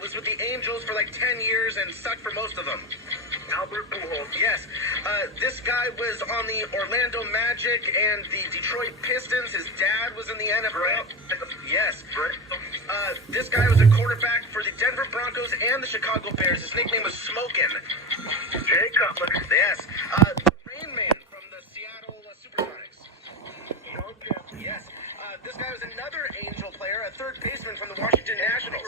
was with the Angels for like 10 years and sucked for most of them. Albert Pujols. Yes. This guy was on the Orlando Magic and the Detroit Pistons. His dad was in the NFL. Yes. This guy was a quarterback for the Denver Broncos and the Chicago Bears. His nickname was Smokin'. Jay Cutler. Yes. Rain Man from the Seattle Supersonics. Yes. This guy was another Angel player, a third baseman from the Washington Nationals.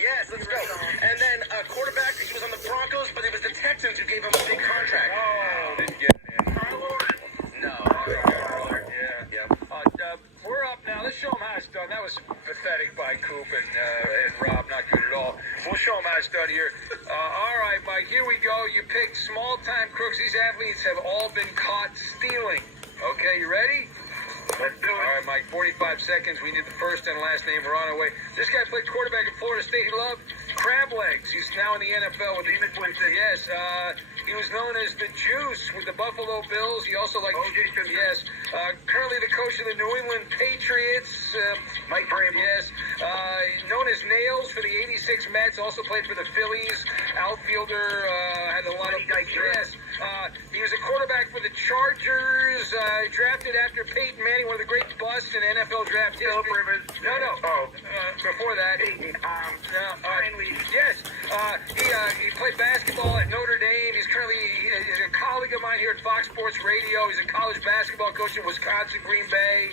Yes, let's go. And then a quarterback, he was on the Broncos, but it was the Texans who gave him a big contract. Oh, didn't get it. No. Yeah. We're up now. Let's show them how it's done. That was pathetic by Coop and Rob. Not good at all. We'll show them how it's done here. All right, Mike, here we go. You picked small-time crooks. These athletes have all been caught stealing. Okay, you ready? Let's do it. All right, Mike, 45 seconds. We need the first and last name. We're on our way. This guy played quarterback at Florida State. He loved crab legs. He's now in the NFL with the Winston. Yes, he was known as the Juice with the Buffalo Bills. He also liked O.J. Simpson. Yes, currently the coach of the New England Patriots. Mike Vrabel. Yes, known as Nails for the '86 Mets. Also played for the Phillies. Outfielder, had a lot of yes. He was a quarterback for the Chargers. Drafted after Peyton Manning, one of the great busts in NFL draft history. Philip Rivers. No. Oh. Before that. Finally. Yes. He played basketball at Notre Dame. He's currently he's a colleague of mine here at Fox Sports Radio. He's a college basketball coach at Wisconsin, Green Bay.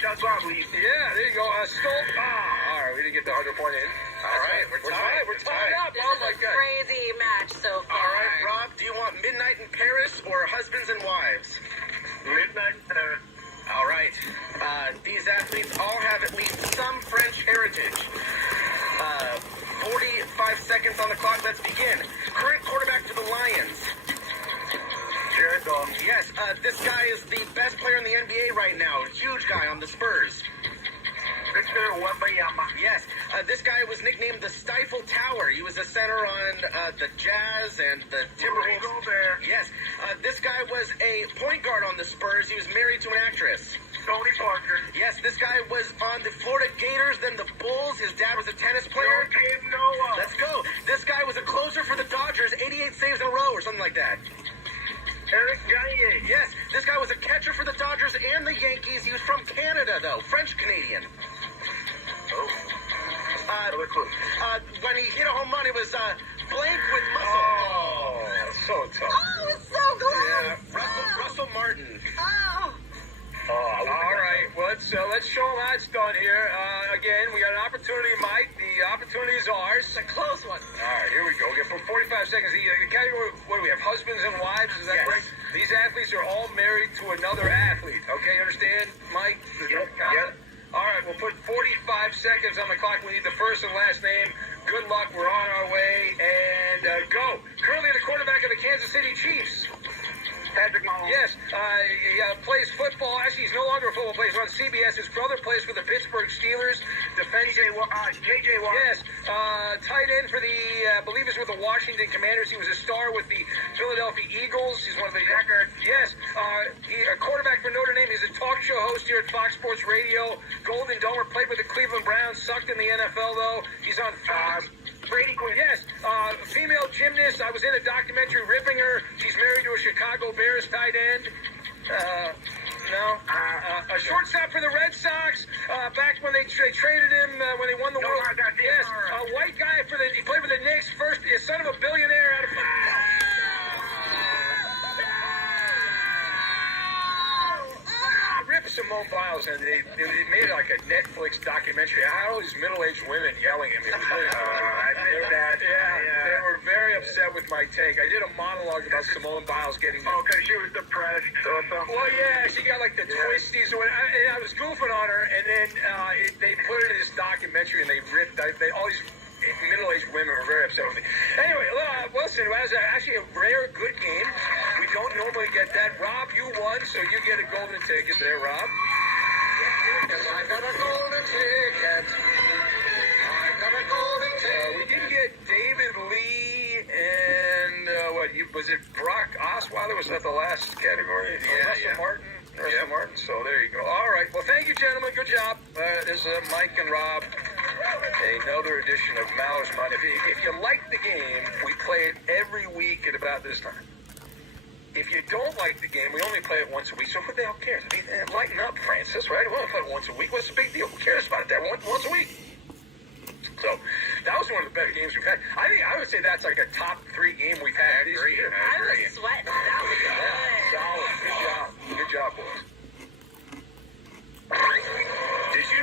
Doug Gottlieb. Yeah, there you go. All right, we didn't get the 100-point in. All right, we're tied. We're tied up. This Oh is my a God. crazy match so far. All right, Rob, do you want Midnight in Paris or Husbands and Wives? Midnight. All right. These athletes all have at least some French heritage. 45 seconds on the clock. Let's begin. Current quarterback for the Lions. Jared Goff. Yes, this guy is the best player in the NBA right now. Huge guy on the Spurs. Victor Wembanyama. Yes, this guy was nicknamed the Stifle Tower. He was a center on the Jazz and the Timberwolves. Gobert. Yes, this guy was a point guard on the Spurs. He was married to an actress. Tony Parker. Yes, this guy was on the Florida Gators, then the Bulls. His dad was a tennis player. Joakim Noah. Let's go. This guy was a closer for the Dodgers, 88 saves in a row or something like that. Eric Gagne. Yes, this guy was a catcher for the Dodgers and the Yankees. He was from Canada, though, French-Canadian. Another clue. When he hit a home run, it was blank with muscle. Oh, so tough. Oh, it's so close. Yeah, Russell Martin. Oh. All right, well, let's show them how it's done here. Again, we got an opportunity, Mike. The opportunity is ours. It's a close one. All right, here we go. We got for 45 seconds. The category, what do we have? Husbands and wives, is that Yes. correct? These athletes are all married to another athlete. Okay, understand, Mike? Yep. All right, we'll put 45 seconds on the clock. We need the first and last name. Good luck. We're on our way. And go. Currently the quarterback of the Kansas City Chiefs. Patrick Mahomes. Yes, he plays football. Actually, he's no longer a football player. He's on CBS. His brother plays for the Pittsburgh Steelers. J.J. Watt. Yes, tight end for the, I believe it's with the Washington Commanders. He was a star with the Philadelphia Eagles. He's one of the records. Yes, a quarterback for Notre Dame. He's a talk show host here at Fox Sports Radio. Golden Domer, played with the Cleveland Browns. Sucked in the NFL, though. He's on Fox. Brady Quinn. Yes, female gymnast. I was in a documentary ripping her. She's married to a Chicago Bears tight end. A shortstop for the Red Sox. Back when they traded him when they won the World. Yes, a white guy he played for the Knicks. First, son of a billionaire out of. Rip Simone Biles, and they made it like a Netflix documentary. I had all these middle-aged women yelling at me. I did that. They were very upset with my take. I did a monologue about Simone Biles getting. Oh, because she was depressed or something. Well, yeah, she got like the twisties. I was goofing on her, and then they put it in this documentary, and they ripped. All these middle-aged women were very upset with me. Anyway, listen, it was actually a rare good game. We don't normally get that. Rob, you won, so you get a golden ticket there, Rob. I got a golden ticket. I got a golden ticket. We didn't get David Lee and was it Brock Osweiler? Was that the last category? Russell Martin. Russell Martin. So there you go. All right. Well, thank you, gentlemen. Good job. This is Mike and Rob. another edition of Maller's Mind. If you like the game, we play it every week at about this time. If you don't like the game, we only play it once a week. So who the hell cares? I mean, lighten up, Francis, right? We only play it once a week. What's the big deal? Who cares about that? Once a week. So that was one of the better games we've had. I would say that's like a top 3 game we've had this year. I was sweating. That was good. Solid. Good job. Good job, boys. Did you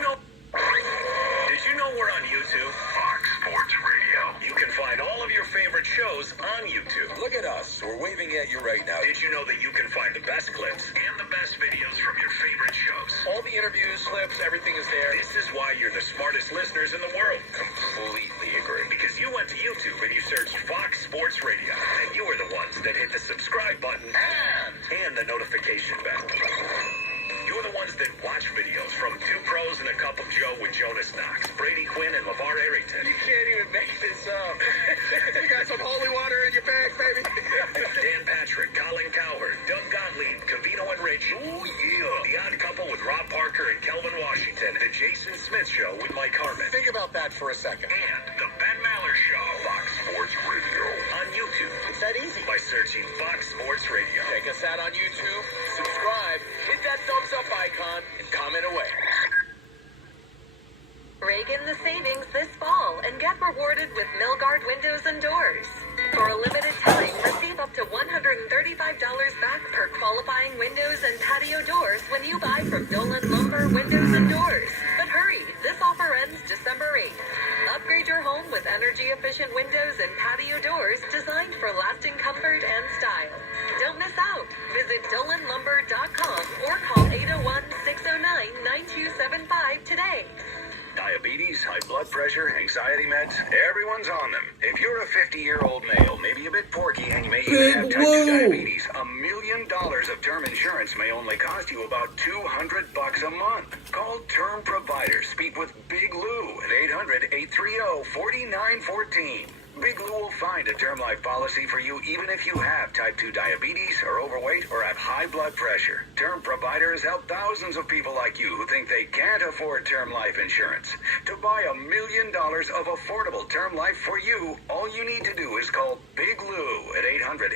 know we're on YouTube? Fox Sports Radio. You can find all of your favorite shows on YouTube. Look at us. We're waving at you right now. Did you know that you can find the best clips And the best videos from your favorite shows. all the interviews, clips, everything is there? This is why you're the smartest listeners in the world. Completely agree. Because you went to YouTube and you searched Fox Sports Radio. And you were the ones that hit the subscribe button and the notification bell. You're the ones that watch videos from 2 Pros and a Cup of Joe with Jonas Knox, Brady Quinn, and LeVar Arrington. You can't even make this up. You got some holy water in your bag, baby. Dan Patrick, Colin Cowherd, Doug Gottlieb, Cavino and Rich. Ooh, yeah. The Odd Couple with Rob Parker and Kelvin Washington. The Jason Smith Show with Mike Harmon. Think about that for a second. And the Ben Maller Show. Fox Sports Radio. On YouTube. It's that easy. By searching Fox Sports Radio. Check us out on YouTube, subscribe, hit that thumbs up icon, and comment away. Reagan the savings this fall and get rewarded with Milgard Windows and Doors. For a limited time, receive up to $135 back per qualifying windows and patio doors when you buy from Dolan Lumber Windows and Doors. But hurry, this offer ends December 8th. Upgrade your home with energy-efficient windows and patio doors designed for lasting comfort and style. Don't miss out. Visit DolanLumber.com or call 801-609-9275 today. Diabetes, high blood pressure, anxiety meds, everyone's on them. If you're a 50-year-old male, maybe a bit porky, and you may even have type 2 diabetes, $1 million of term insurance may only cost you about $200 a month. Call Term Providers. Speak with Big Lou at 800-830-4914. Big Lou will find a term life policy for you even if you have type 2 diabetes, are overweight, or have high blood pressure. Term Providers help thousands of people like you who think they can't afford term life insurance. To buy $1 million of affordable term life for you, all you need to do is call Big Lou at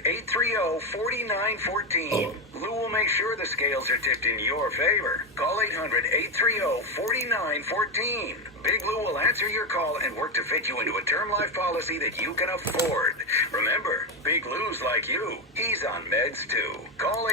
800-830-4914. Lou will make sure the scales are tipped in your favor. Call 800-830-4914. Big Lou will answer your call and work to fit you into a term life policy that you can afford. Remember, Big Lou's like you. He's on meds too. Call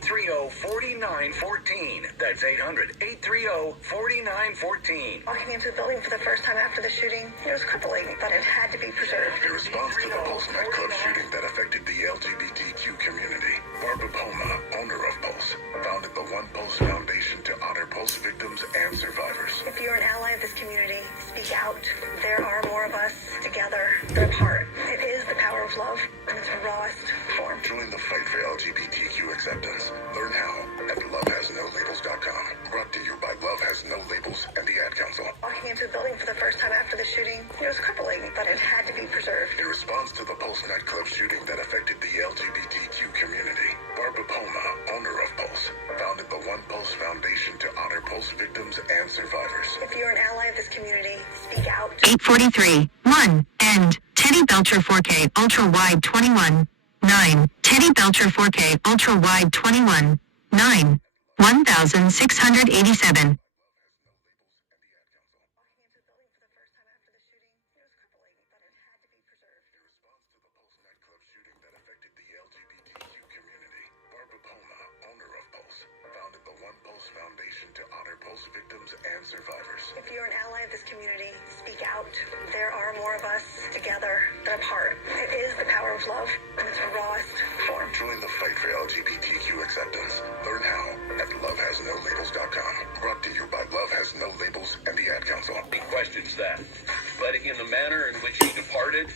800-830-4914. That's 800-830-4914. Walking into the building for the first time after the shooting, it was crippling, but it had to be preserved. In response to the Pulse nightclub shooting that affected the LGBTQ community, Barbara Poma, owner of Pulse, founded the One Pulse Foundation to honor Pulse victims and survivors. If you're an ally of this community, speak out. There are more of us together than apart. It is the power of love in its rawest form. Join the fight for LGBTQ acceptance. Learn how at lovehasnolabels.com. Brought to you by Love Has No Labels and the Ad Council. Walking into the building for the first time after the shooting, it was crippling, but it had to be preserved. In response to the Pulse nightclub shooting that affected the LGBTQ community, Barbara Poma, owner of Pulse, founded the One Pulse Foundation to honor Pulse victims and survivors. If you're an ally of this community, speak out. 843, 1, end. Teddy Belcher 4K Ultra Wide 21, 9. Teddy Belcher 4K Ultra Wide 21, 9. 1687. Foundation to honor Pulse victims and survivors. If you're an ally of this community, speak out. There are more of us together than apart. It is the power of love in its rawest form. Join the fight for LGBTQ acceptance. Learn how at lovehasnolabels.com. Brought to you by Love Has No Labels and the Ad Council. He questions that. But in the manner in which he departed,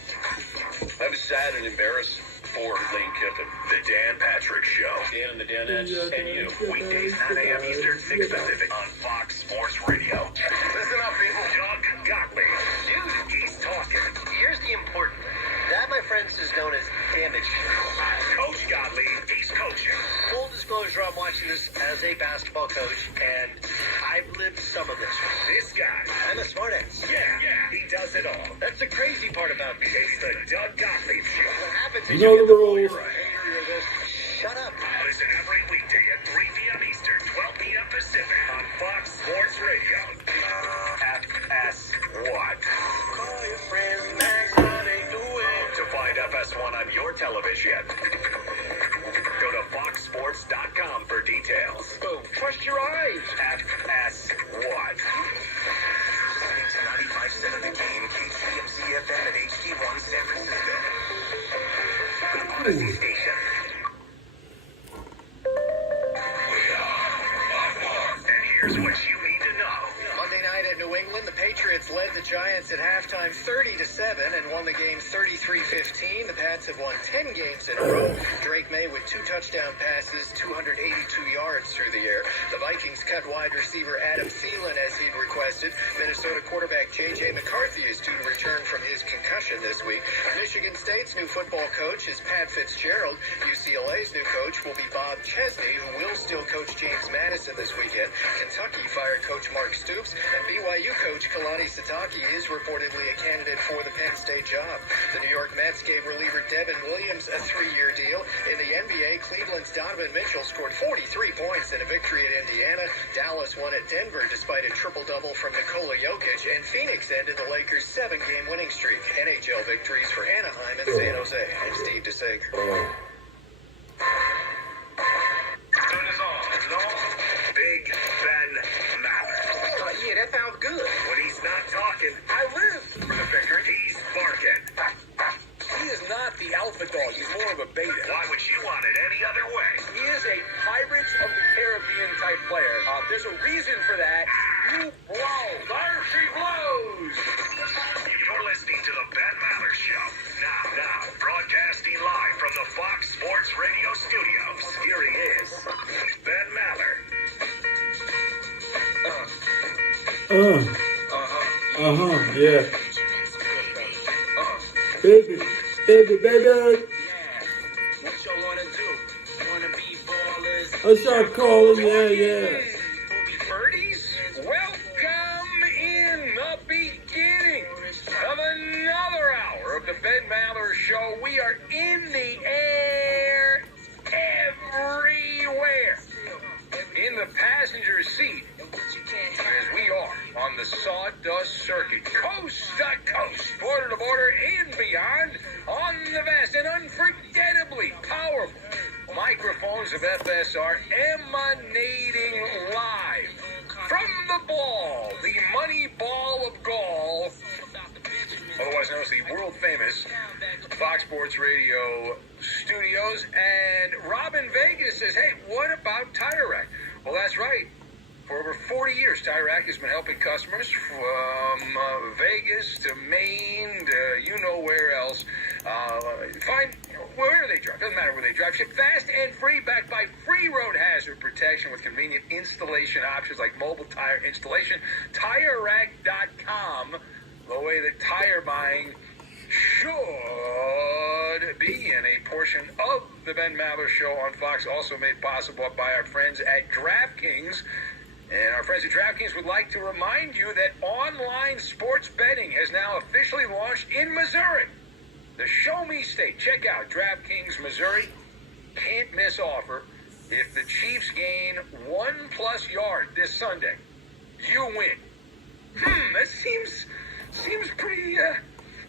I was sad and embarrassed for Lane Kiffin. The Dan Patrick Show. Dan and the Danettes and you. Weekdays 9 a.m. Eastern, 6 Pacific on Fox Sports Radio. Listen up, people. Doug Gottlieb. Dude, he's talking. Here's the important thing. That, my friends, is known as damage. Coach Gottlieb, he's coaching. Full disclosure, I'm watching this as a basketball coach, and I've lived some of this. This guy. I'm a smartass. Yeah. He does it all. That's the crazy part about me. It's the Doug Gottlieb Show. What happens You is know get the boy rules. or a hater or this. Shut up. Listen every weekday at 3 p.m. Eastern, 12 p.m. Pacific on Fox Sports Radio. FS1. Call your friends and ask how they doing. To find FS1 on your television, go to foxsports.com for details. Boom. Trust your eyes. FS1. Listening to 95.7 The Game, KCMC FM and HD1 San Francisco. The Odyssey Station. And here's what you need to know. Monday night at New England, the Patriots led the Giants at halftime 30-7 and won the game 33-15. The Pats have won 10 games in a row. Drake May with 2 touchdown passes, 282 yards through the air. The Vikings cut wide receiver Adam Thielen as he'd requested. Minnesota quarterback J.J. McCarthy is due to return from his concussion this week. Michigan State's new football coach is Pat Fitzgerald. UCLA's new coach will be Bob Chesney, who will still coach James Madison this weekend. Kentucky fired coach Mark Stoops, and BYU coach Kalani Sitake is reportedly a candidate for the Penn State job. The New York Mets gave reliever Devin Williams a 3-year deal. In the NBA, Cleveland's Donovan Mitchell scored 43 points in a victory at Indiana. Dallas won at Denver despite a triple-double from Nikola Jokic, and Phoenix ended the Lakers' 7-game winning streak. NHL victories for Anaheim and San Jose. I'm Steve DeSager. Turn us on. Big Ben Maller. Yeah, that sounds good. When he's not talking, I live. for the victory, he's barking. He is not the alpha dog. He's more of a beta. Why would you want it any other way? He is a Pirates of the Caribbean type player. There's a reason for that. You blow. There she blows. You're listening to the Ben Maller Show. Now, broadcasting live from the Fox Sports Radio studios. Here he is, Ben Maller. Yeah. Baby. What y'all wanna do? Wanna be ballers? I start calling, yeah. Movie birdies? Welcome in the beginning of another hour of the Ben Maller Show. We are in the air everywhere. In the passenger seat, as we are on the Sawdust Circuit, coast to coast, border to border, and beyond, on the vast and unforgettably powerful microphones of FSR, emanating live from the ball, the money ball of golf, otherwise known as the world famous Fox Sports Radio studios. And Robin Vegas says, hey, what about Tire Rack? Well, that's right. For over 40 years, Tire Rack has been helping customers from Vegas to Maine to you know where else. Find where they drive. Doesn't matter where they drive. Ship fast and free, backed by free road hazard protection with convenient installation options like mobile tire installation. TireRack.com. The way that tire buying should be, and a portion of the Ben Maller Show on Fox also made possible by our friends at DraftKings. And our friends at DraftKings would like to remind you that online sports betting has now officially launched in Missouri, the Show Me State. Check out DraftKings Missouri. Can't miss offer. If the Chiefs gain 1+ yard this Sunday, you win. That seems pretty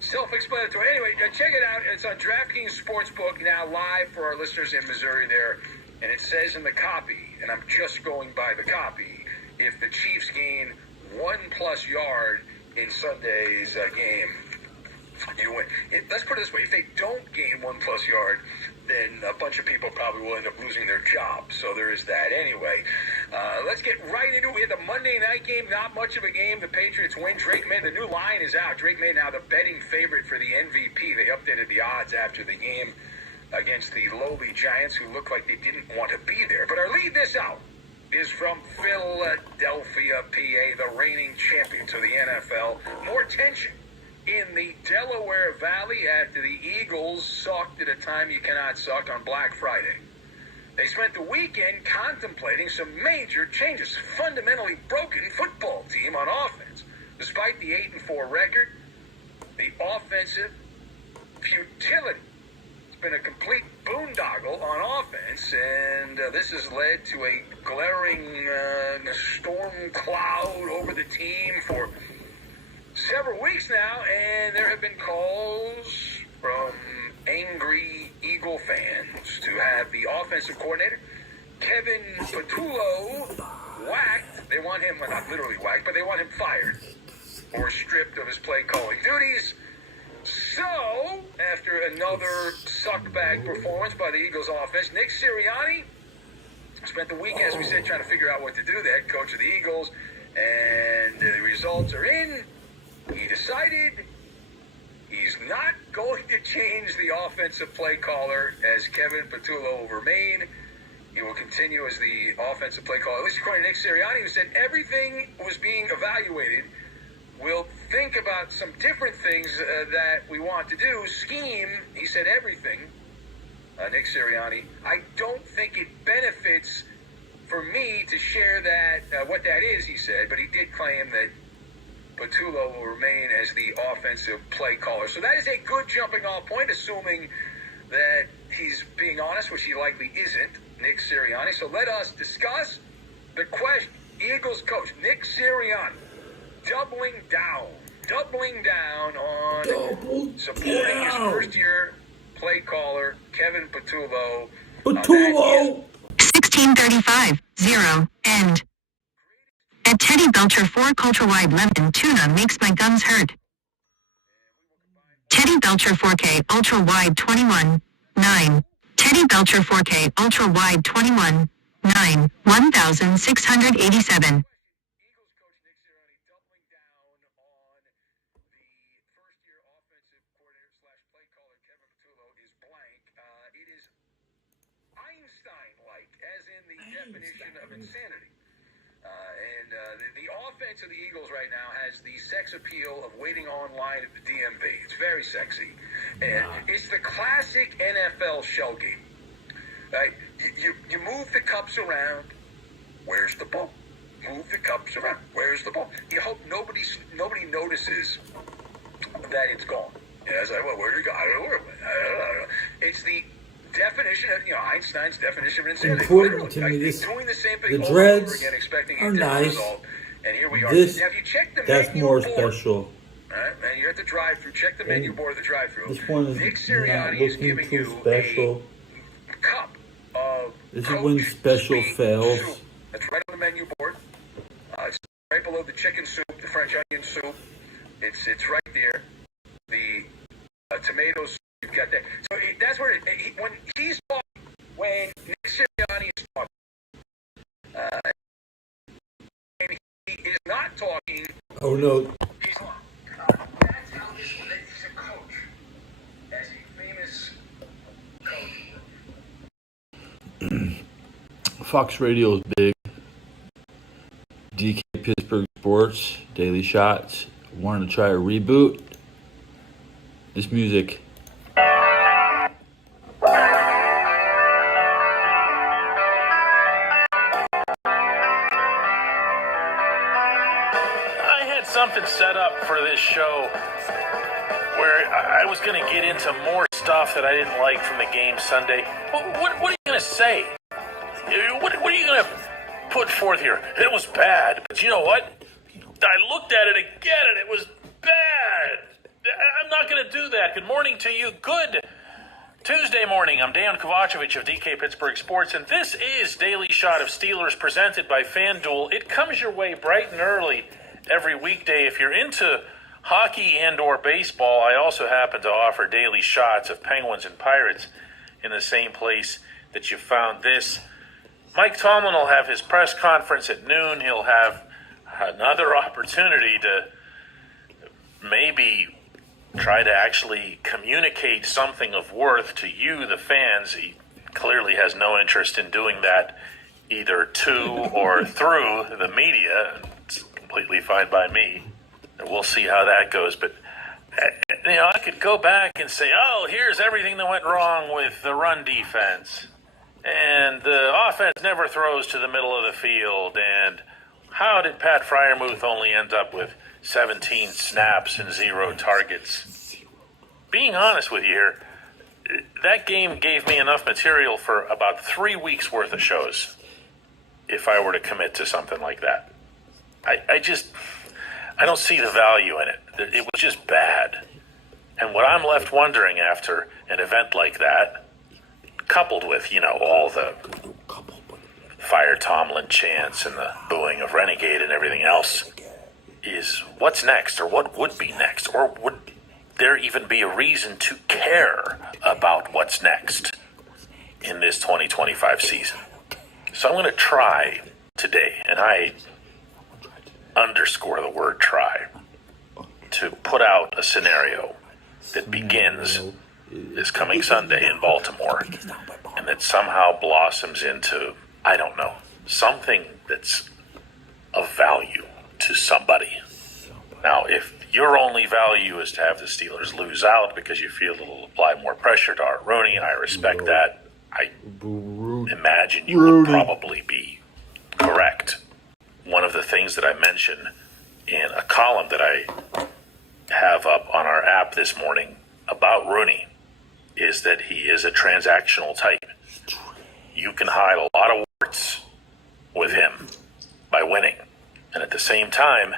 self-explanatory. Anyway, check it out. It's on DraftKings Sportsbook now live for our listeners in Missouri there. And it says in the copy, and I'm just going by the copy, if the Chiefs gain 1+ yard in Sunday's game, you win. Let's put it this way. If they don't gain 1+ yard, then a bunch of people probably will end up losing their job. So there is that. Anyway, let's get right into it. We had the Monday night game. Not much of a game. The Patriots win. Drake May, the new line is out. Drake May now the betting favorite for the MVP. They updated the odds after the game against the lowly Giants, who looked like they didn't want to be there. But our lead this out is from Philadelphia, PA, the reigning champions of the NFL. More tension in the Delaware Valley after the Eagles sucked at a time you cannot suck on Black Friday. They spent the weekend contemplating some major changes. Fundamentally broken football team on offense. Despite the 8-4 record, offensive futility. It's been a complete boondoggle on offense, and this has led to a glaring storm cloud over the team for several weeks now, and there have been calls from angry Eagle fans to have the offensive coordinator, Kevin Patullo, whacked. They want him, well, not literally whacked, but they want him fired or stripped of his play calling duties. So, after another suckbag performance by the Eagles offense, Nick Sirianni spent the week, as we said, trying to figure out what to do, the head coach of the Eagles, and the results are in. He decided he's not going to change the offensive play caller, as Kevin Patullo will remain. He will continue as the offensive play caller. At least according to Nick Sirianni, who said everything was being evaluated. We'll think about some different things that we want to do. Scheme, he said everything. Nick Sirianni, I don't think it benefits for me to share that, what that is, he said, but he did claim that Patullo will remain as the offensive play caller. So that is a good jumping off point, assuming that he's being honest, which he likely isn't, Nick Sirianni. So let us discuss the question. Eagles coach Nick Sirianni doubling down on supporting his first-year play caller, Kevin Patullo. 1635, end. At Teddy Belcher 4 culture-wide lemon tuna makes my gums hurt. Teddy Belcher 4K ultra-wide 21, 9. Teddy Belcher 4K ultra-wide 21, 9. 1687. Definition of insanity. The offense of the Eagles right now has the sex appeal of waiting online at the DMV. It's very sexy. And it's the classic NFL shell game. Right? You move the cups around. Where's the ball? Move the cups around. Where's the ball? You hope nobody notices that it's gone. Yeah, it's like, well, where'd it go? I don't know where it went. I don't know. it's the definition of, Einstein's definition of insanity. Important to me, doing the same thing the over and over dreads again, expecting are a different nice. result. And here we are. This, now, if you check the that's menu more board, special. right, and you're at the drive-thru, check the menu board of the drive-thru. This one is Nick not Sirianni is looking giving too you special. a cup of This is when Coach special sweet fails. soup. That's right on the menu board. It's right below the chicken soup, the French onion soup. It's right there. The tomato soup, you've got that. So that's where when he's talking, when Nick Sirianni is talking, and he is not talking. Oh no. He's lying. That's how this relates to coach, as a famous coach. Fox Radio is big. DK Pittsburgh Sports, Daily Shots. Wanted to try a reboot. This music. I had something set up for this show where I was going to get into more stuff that I didn't like from the game Sunday. What are you going to say? What are you going to put forth here? It was bad, but you know what? I looked at it again and it was bad. I'm not going to do that. Good morning to you. Good Tuesday morning. I'm Dan Kovacevic of DK Pittsburgh Sports, and this is Daily Shot of Steelers presented by FanDuel. It comes your way bright and early every weekday. If you're into hockey and or baseball, I also happen to offer daily shots of Penguins and Pirates in the same place that you found this. Mike Tomlin will have his press conference at noon. He'll have another opportunity to maybe try to actually communicate something of worth to you, the fans. He clearly has no interest in doing that either to or through the media. It's completely fine by me. We'll see how that goes. But, I could go back and say, oh, here's everything that went wrong with the run defense. And the offense never throws to the middle of the field. And how did Pat Freiermuth only end up with 17 snaps and 0 targets? being honest with you here, that game gave me enough material for about 3 weeks worth of shows if I were to commit to something like that. I don't see the value in it. It was just bad. And what I'm left wondering after an event like that, coupled with, all the fire Tomlin chants and the booing of Renegade and everything else, is what's next, or what would be next, or would there even be a reason to care about what's next in this 2025 season? So I'm going to try today, and I underscore the word try, to put out a scenario that begins this coming Sunday in Baltimore and that somehow blossoms into, I don't know, something that's of value to somebody. Now, if your only value is to have the Steelers lose out because you feel it'll apply more pressure to Art Rooney, and I respect that, I imagine you would probably be correct. One of the things that I mentioned in a column that I have up on our app this morning about Rooney is that he is a transactional type. You can hide a lot of warts with him by winning, and at the same time,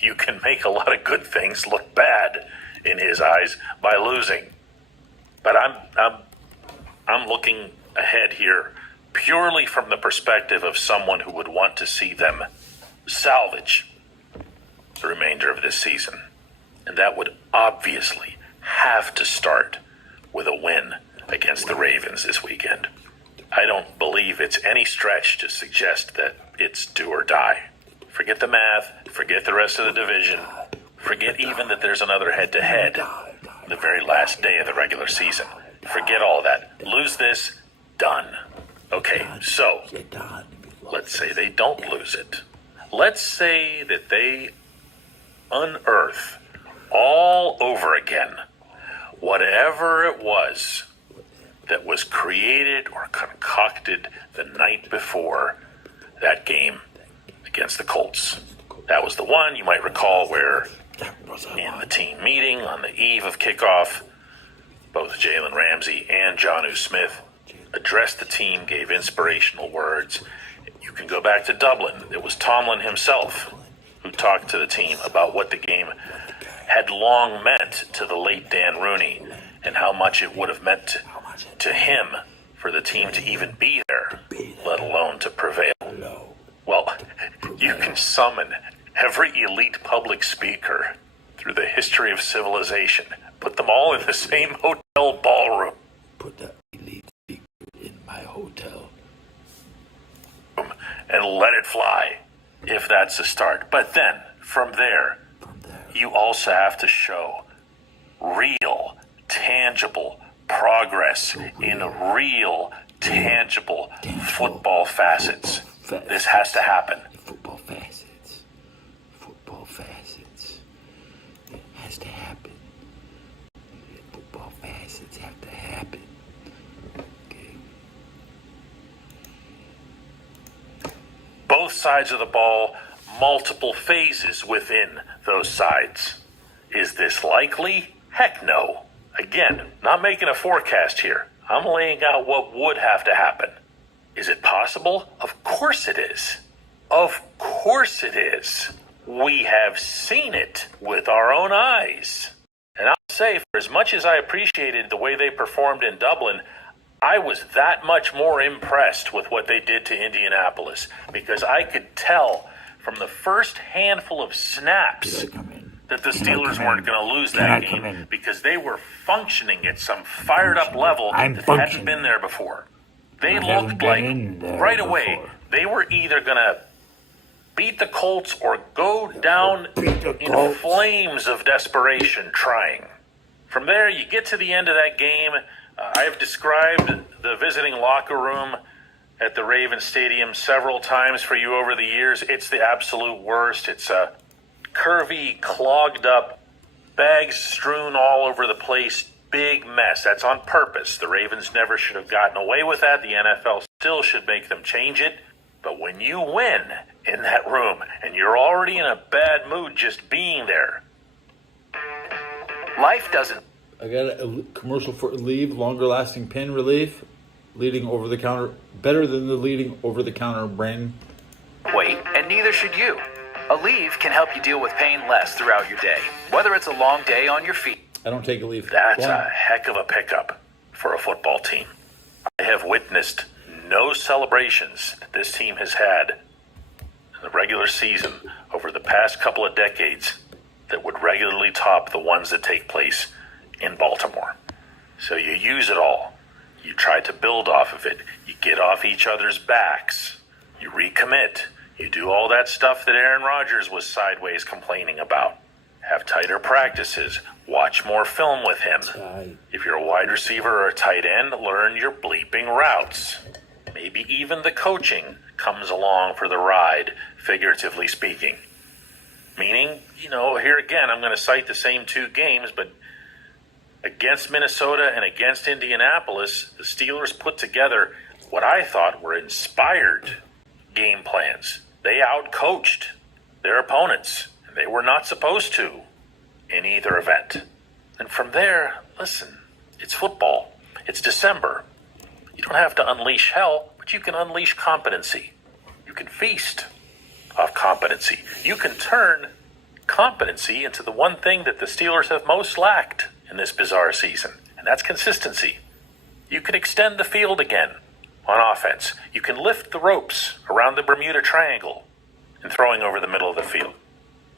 you can make a lot of good things look bad in his eyes by losing. But I'm looking ahead here purely from the perspective of someone who would want to see them salvage the remainder of this season. And that would obviously have to start with a win against the Ravens this weekend. I don't believe it's any stretch to suggest that it's do or die. Forget the math, forget the rest of the division, forget even that there's another head-to-head the very last day of the regular season. Forget all that. Lose this, done. Okay, so let's say they don't lose it. Let's say that they unearth all over again whatever it was that was created or concocted the night before that game against the Colts. That was the one, you might recall, where in the team meeting on the eve of kickoff, both Jalen Ramsey and Jonnu Smith addressed the team, gave inspirational words. You can go back to Dublin. It was Tomlin himself who talked to the team about what the game had long meant to the late Dan Rooney and how much it would have meant to him for the team to even be there, let alone to prevail. Well, you can summon every elite public speaker through the history of civilization, put them all in the same hotel ballroom. Put the elite speaker in my hotel. And let it fly, if that's the start. But then, from there, you also have to show real, tangible progress in real, tangible football facets. This has to happen. Football facets. Football facets. It has to happen. Football facets have to happen. Okay. Both sides of the ball, multiple phases within those sides. Is this likely? Heck no. Again, not making a forecast here. I'm laying out what would have to happen. Is it possible? Of course it is. Of course it is. We have seen it with our own eyes. And I'll say, for as much as I appreciated the way they performed in Dublin, I was that much more impressed with what they did to Indianapolis, because I could tell from the first handful of snaps that the Steelers weren't going to lose that game, because they were functioning at some fired up level that hadn't been there before. They looked like right away they were either going to beat the Colts or go down in flames of desperation trying. From there, you get to the end of that game. I've described the visiting locker room at the Ravens Stadium several times for you over the years. It's the absolute worst. It's a curvy, clogged up, bags strewn all over the place, big mess. That's on purpose. The Ravens never should have gotten away with that. The NFL still should make them change it. But when you win in that room and you're already in a bad mood just being there, life doesn't I got a commercial for Aleve, longer lasting pain relief, leading over the counter, better than the leading over the counter brain. Wait, and neither should you. Aleve can help you deal with pain less throughout your day, whether it's a long day on your feet. I don't take Aleve. That's a heck of a pickup for a football team. I have witnessed no celebrations that this team has had in the regular season over the past couple of decades that would regularly top the ones that take place in Baltimore. So you use it all. You try to build off of it. You get off each other's backs. You recommit. You do all that stuff that Aaron Rodgers was sideways complaining about. Have tighter practices. Watch more film with him. If you're a wide receiver or a tight end, learn your bleeping routes. Maybe even the coaching comes along for the ride, figuratively speaking. Meaning, here again, I'm going to cite the same two games, but against Minnesota and against Indianapolis, the Steelers put together what I thought were inspired game plans. They outcoached their opponents, and they were not supposed to in either event. And from there, listen, it's football. It's December. You don't have to unleash hell, but you can unleash competency. You can feast off competency. You can turn competency into the one thing that the Steelers have most lacked in this bizarre season, and that's consistency. You can extend the field again on offense. You can lift the ropes around the Bermuda Triangle and throwing over the middle of the field.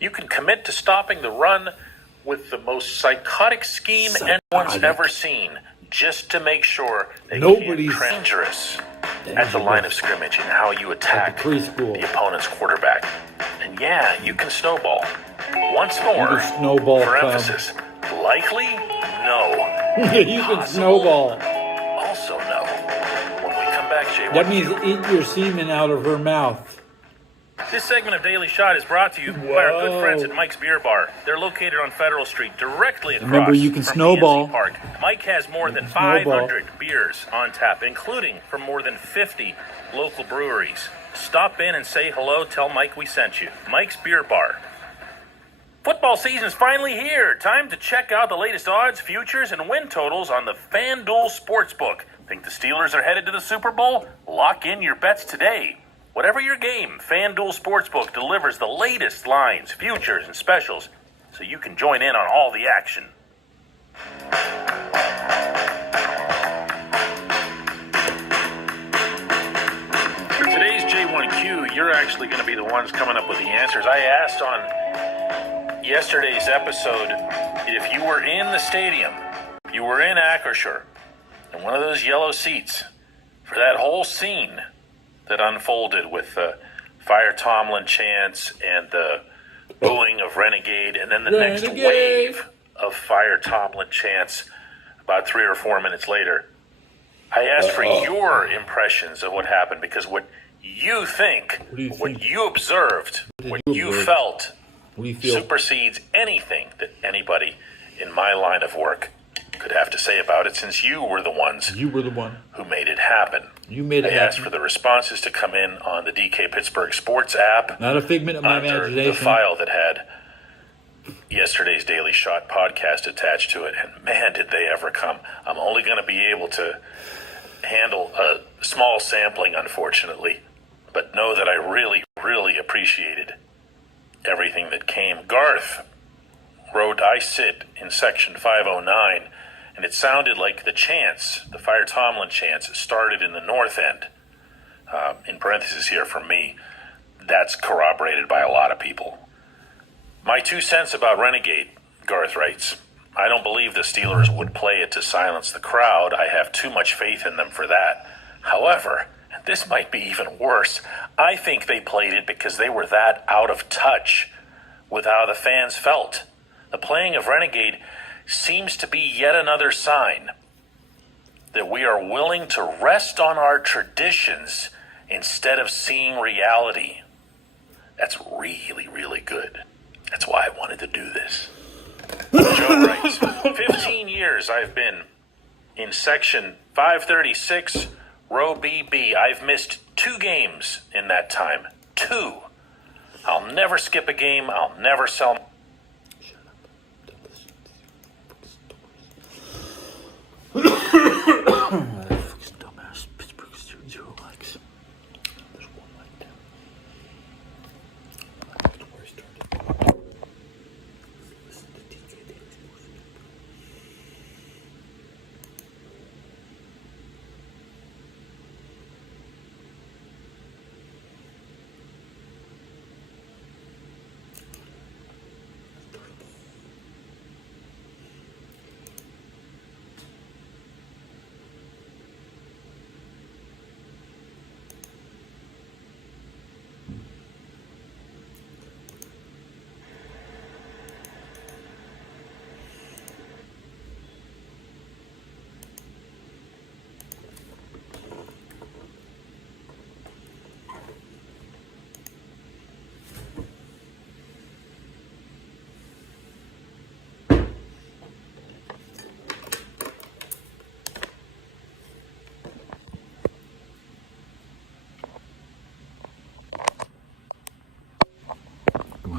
You can commit to stopping the run with the most psychotic scheme anyone's ever seen, just to make sure that you're dangerous at the line of scrimmage and how you attack the opponent's quarterback. And yeah, you can snowball. Once more, for emphasis, likely? No. You can snowball. Also no. When we come back, Jay, that means eat your semen out of her mouth. This segment of Daily Shot is brought to you by our good friends at Mike's Beer Bar. They're located on Federal Street, directly across Remember, you can from snowball. PNC Park. Mike has more than 500 beers on tap, including from more than 50 local breweries. Stop in and say hello. Tell Mike we sent you. Mike's Beer Bar. Football season's finally here. Time to check out the latest odds, futures, and win totals on the FanDuel Sportsbook. Think the Steelers are headed to the Super Bowl? Lock in your bets today. Whatever your game, FanDuel Sportsbook delivers the latest lines, futures, and specials so you can join in on all the action. For today's J1Q, you're actually going to be the ones coming up with the answers. I asked on yesterday's episode if you were in the stadium, you were in Acrisure, in one of those yellow seats, for that whole scene that unfolded with the Fire Tomlin chants and the booing of Renegade, and then the next wave of Fire Tomlin chants about 3 or 4 minutes later. I asked for your impressions of what happened, because what you think, what you observed, what you felt supersedes anything that anybody in my line of work could have to say about it, since you were the one who made it happen. I asked for the responses to come in on the DK Pittsburgh Sports app. Not a figment of my imagination. The file that had yesterday's Daily Shot podcast attached to it, and man, did they ever come. I'm only going to be able to handle a small sampling, unfortunately, but know that I really, really appreciated everything that came. Garth wrote, I sit in section 509, and it sounded like the chants, the Fire Tomlin chants, started in the north end. In parentheses here from me, that's corroborated by a lot of people. My 2 cents about Renegade, Garth writes, I don't believe the Steelers would play it to silence the crowd. I have too much faith in them for that. However, and this might be even worse, I think they played it because they were that out of touch with how the fans felt. The playing of Renegade seems to be yet another sign that we are willing to rest on our traditions instead of seeing reality. That's really, really good. That's why I wanted to do this. Joe writes, 15 years I've been in section 536, row BB. I've missed 2 games in that time. 2. I'll never skip a game. I'll never sell.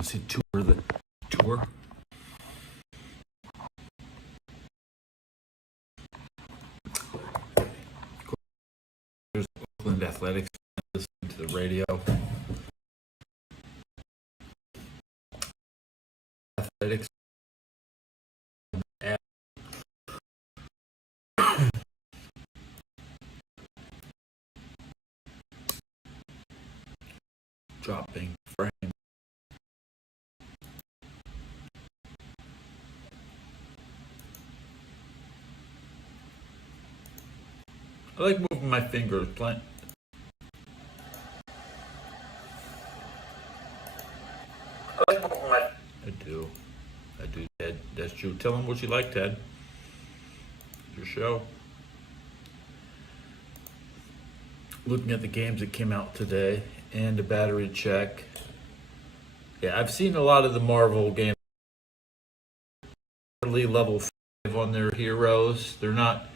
want to see the tour? There's Oakland Athletics. Listening to the radio. Athletics. Dropping frame. I like moving my fingers. I do. Ted. That's true. Tell him what you like, Ted. Your show. Looking at the games that came out today and a battery check. Yeah, I've seen a lot of the Marvel games. Level 5 on their heroes. They're not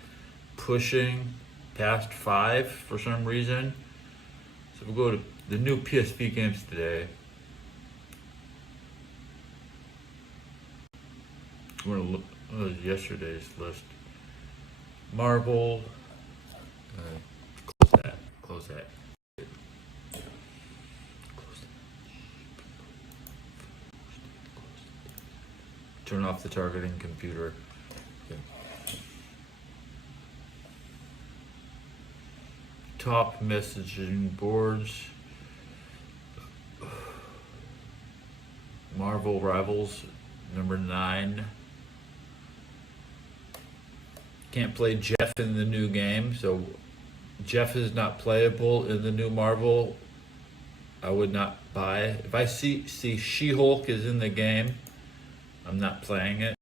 pushing past 5 for some reason. So we'll go to the new PSP games today. We're gonna look at yesterday's list. Marvel. Close that. Turn off the targeting computer. Okay. Top messaging boards. Marvel Rivals, number 9. Can't play Jeff in the new game, so Jeff is not playable in the new Marvel. I would not buy. If I see She-Hulk is in the game, I'm not playing it.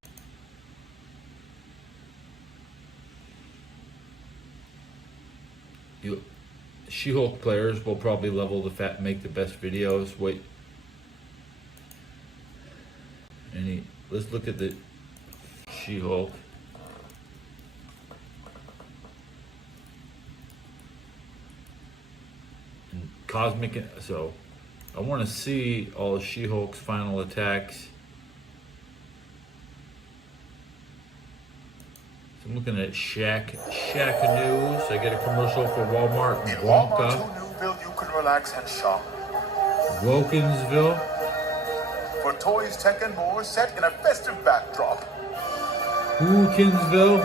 She-Hulk players will probably level the fat, make the best videos. Wait. Let's look at the She-Hulk. And Cosmic, so I want to see all of She-Hulk's final attacks. I'm looking at Shaq News. I get a commercial for Walmart and Wonka. Newville, you can relax and shop. Wilkinsville. For toys, tech, and more, set in a festive backdrop. Wilkinsville.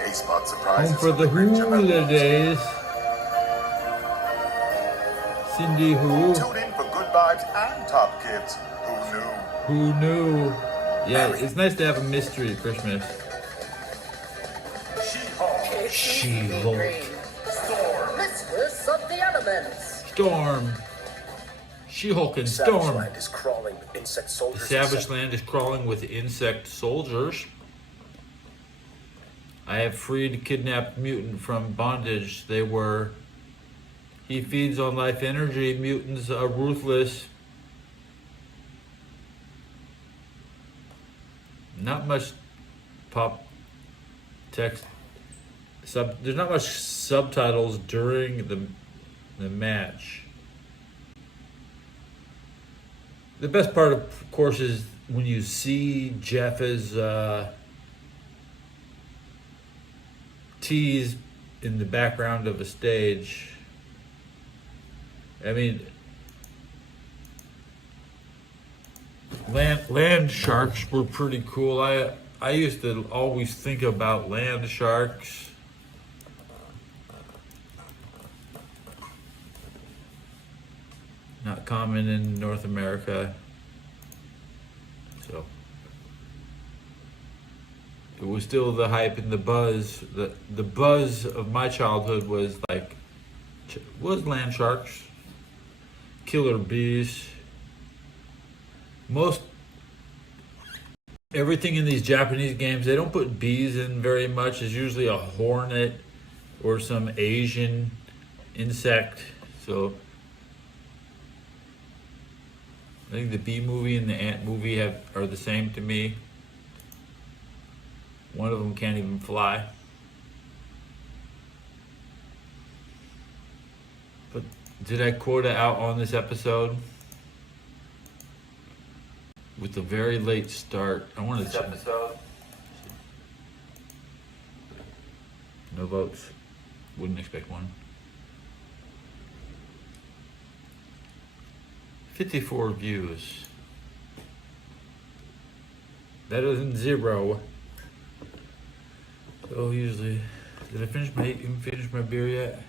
A-Spot surprises. Home for the hula days. Cindy Who. Tune in for good vibes and top kids. Who knew? Who knew? Yeah, it's nice to have a mystery at Christmas. She-Hulk. Storm. Mistress of the elements. Storm. She-Hulk and Savage Storm. Land is crawling with insect The soldiers. Savage Land is crawling with insect soldiers. I have freed kidnapped mutant from bondage. He feeds on life energy. Mutants are ruthless. Not much pop text. There's not much subtitles during the match. The best part, of course, is when you see Jeff as teased in the background of a stage. I mean, land sharks were pretty cool. I used to always think about land sharks. Not common in North America. So it was still the hype and the buzz. The buzz of my childhood was land sharks, killer bees. Everything in these Japanese games, they don't put bees in very much. It's usually a hornet or some Asian insect. So I think the bee movie and the ant movie are the same to me. One of them can't even fly. But did I quota out on this episode? with a very late start. I wanted to episode. no votes. Wouldn't expect one. 54 views. Better than 0. So usually, did I even finish my beer yet?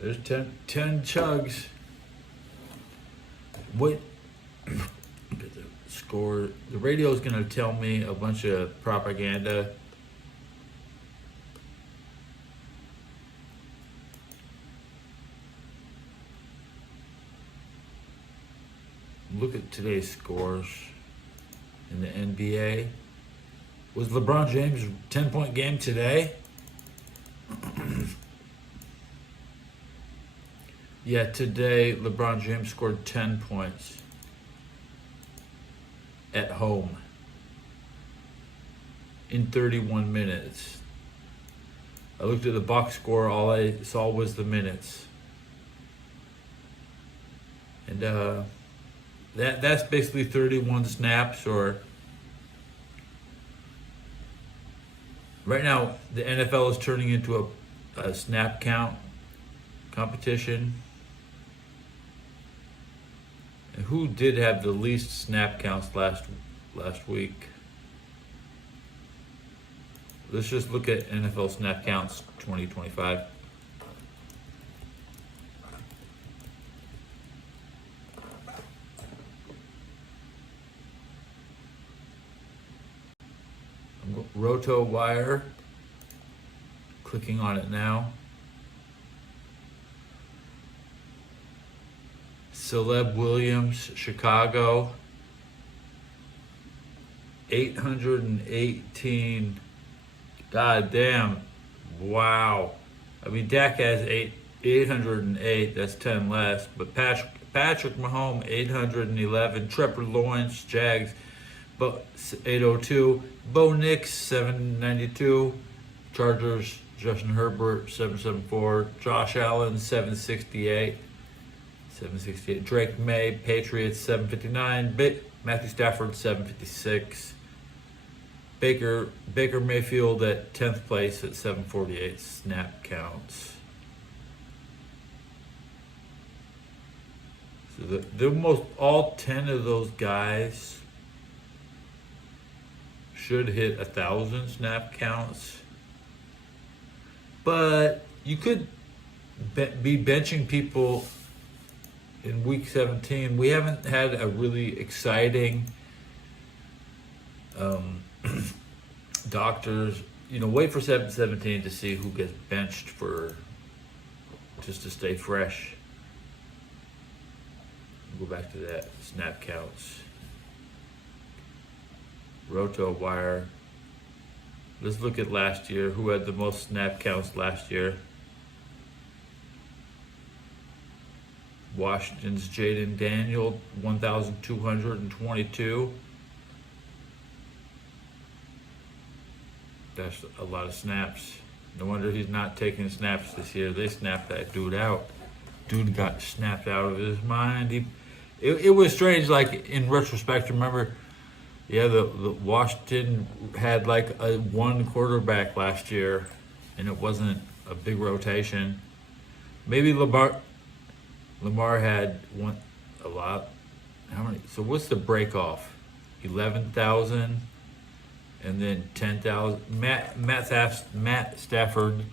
There's 10 chugs. Wait. Get the score. The radio's gonna tell me a bunch of propaganda. Look at today's scores in the NBA. Was LeBron James' 10-point game today? Yeah, today LeBron James scored 10 points at home in 31 minutes. I looked at the box score, all I saw was the minutes. And that's basically 31 snaps, or right now the NFL is turning into a snap count competition. And who did have the least snap counts last week? Let's just look at NFL snap counts 2025. Roto Wire. Clicking on it now. Celeb Williams, Chicago. 818. God damn. Wow. I mean, Dak has 808. That's 10 less. But Patrick Mahomes, 811. Trevor Lawrence, Jags, 802. Bo Nix, 792. Chargers, Justin Herbert, 774. Josh Allen, 768. Drake May, Patriots, 759. Matthew Stafford, 756. Baker Mayfield at 10th place at 748 snap counts. So all 10 of those guys should hit 1,000 snap counts. But you could be benching people in week 17. We haven't had a really exciting doctors, wait for 7-17 to see who gets benched just to stay fresh. Go back to that snap counts. Roto Wire. Let's look at last year. Who had the most snap counts last year? Washington's Jaden Daniel, 1,222. That's a lot of snaps. No wonder he's not taking snaps this year. They snapped that dude out. Dude got snapped out of his mind. It was strange, like in retrospect, remember, the Washington had like a one quarterback last year, and it wasn't a big rotation. Maybe Lamar had a lot. How many? So what's the break off? 11,000, and then 10,000. Matt Stafford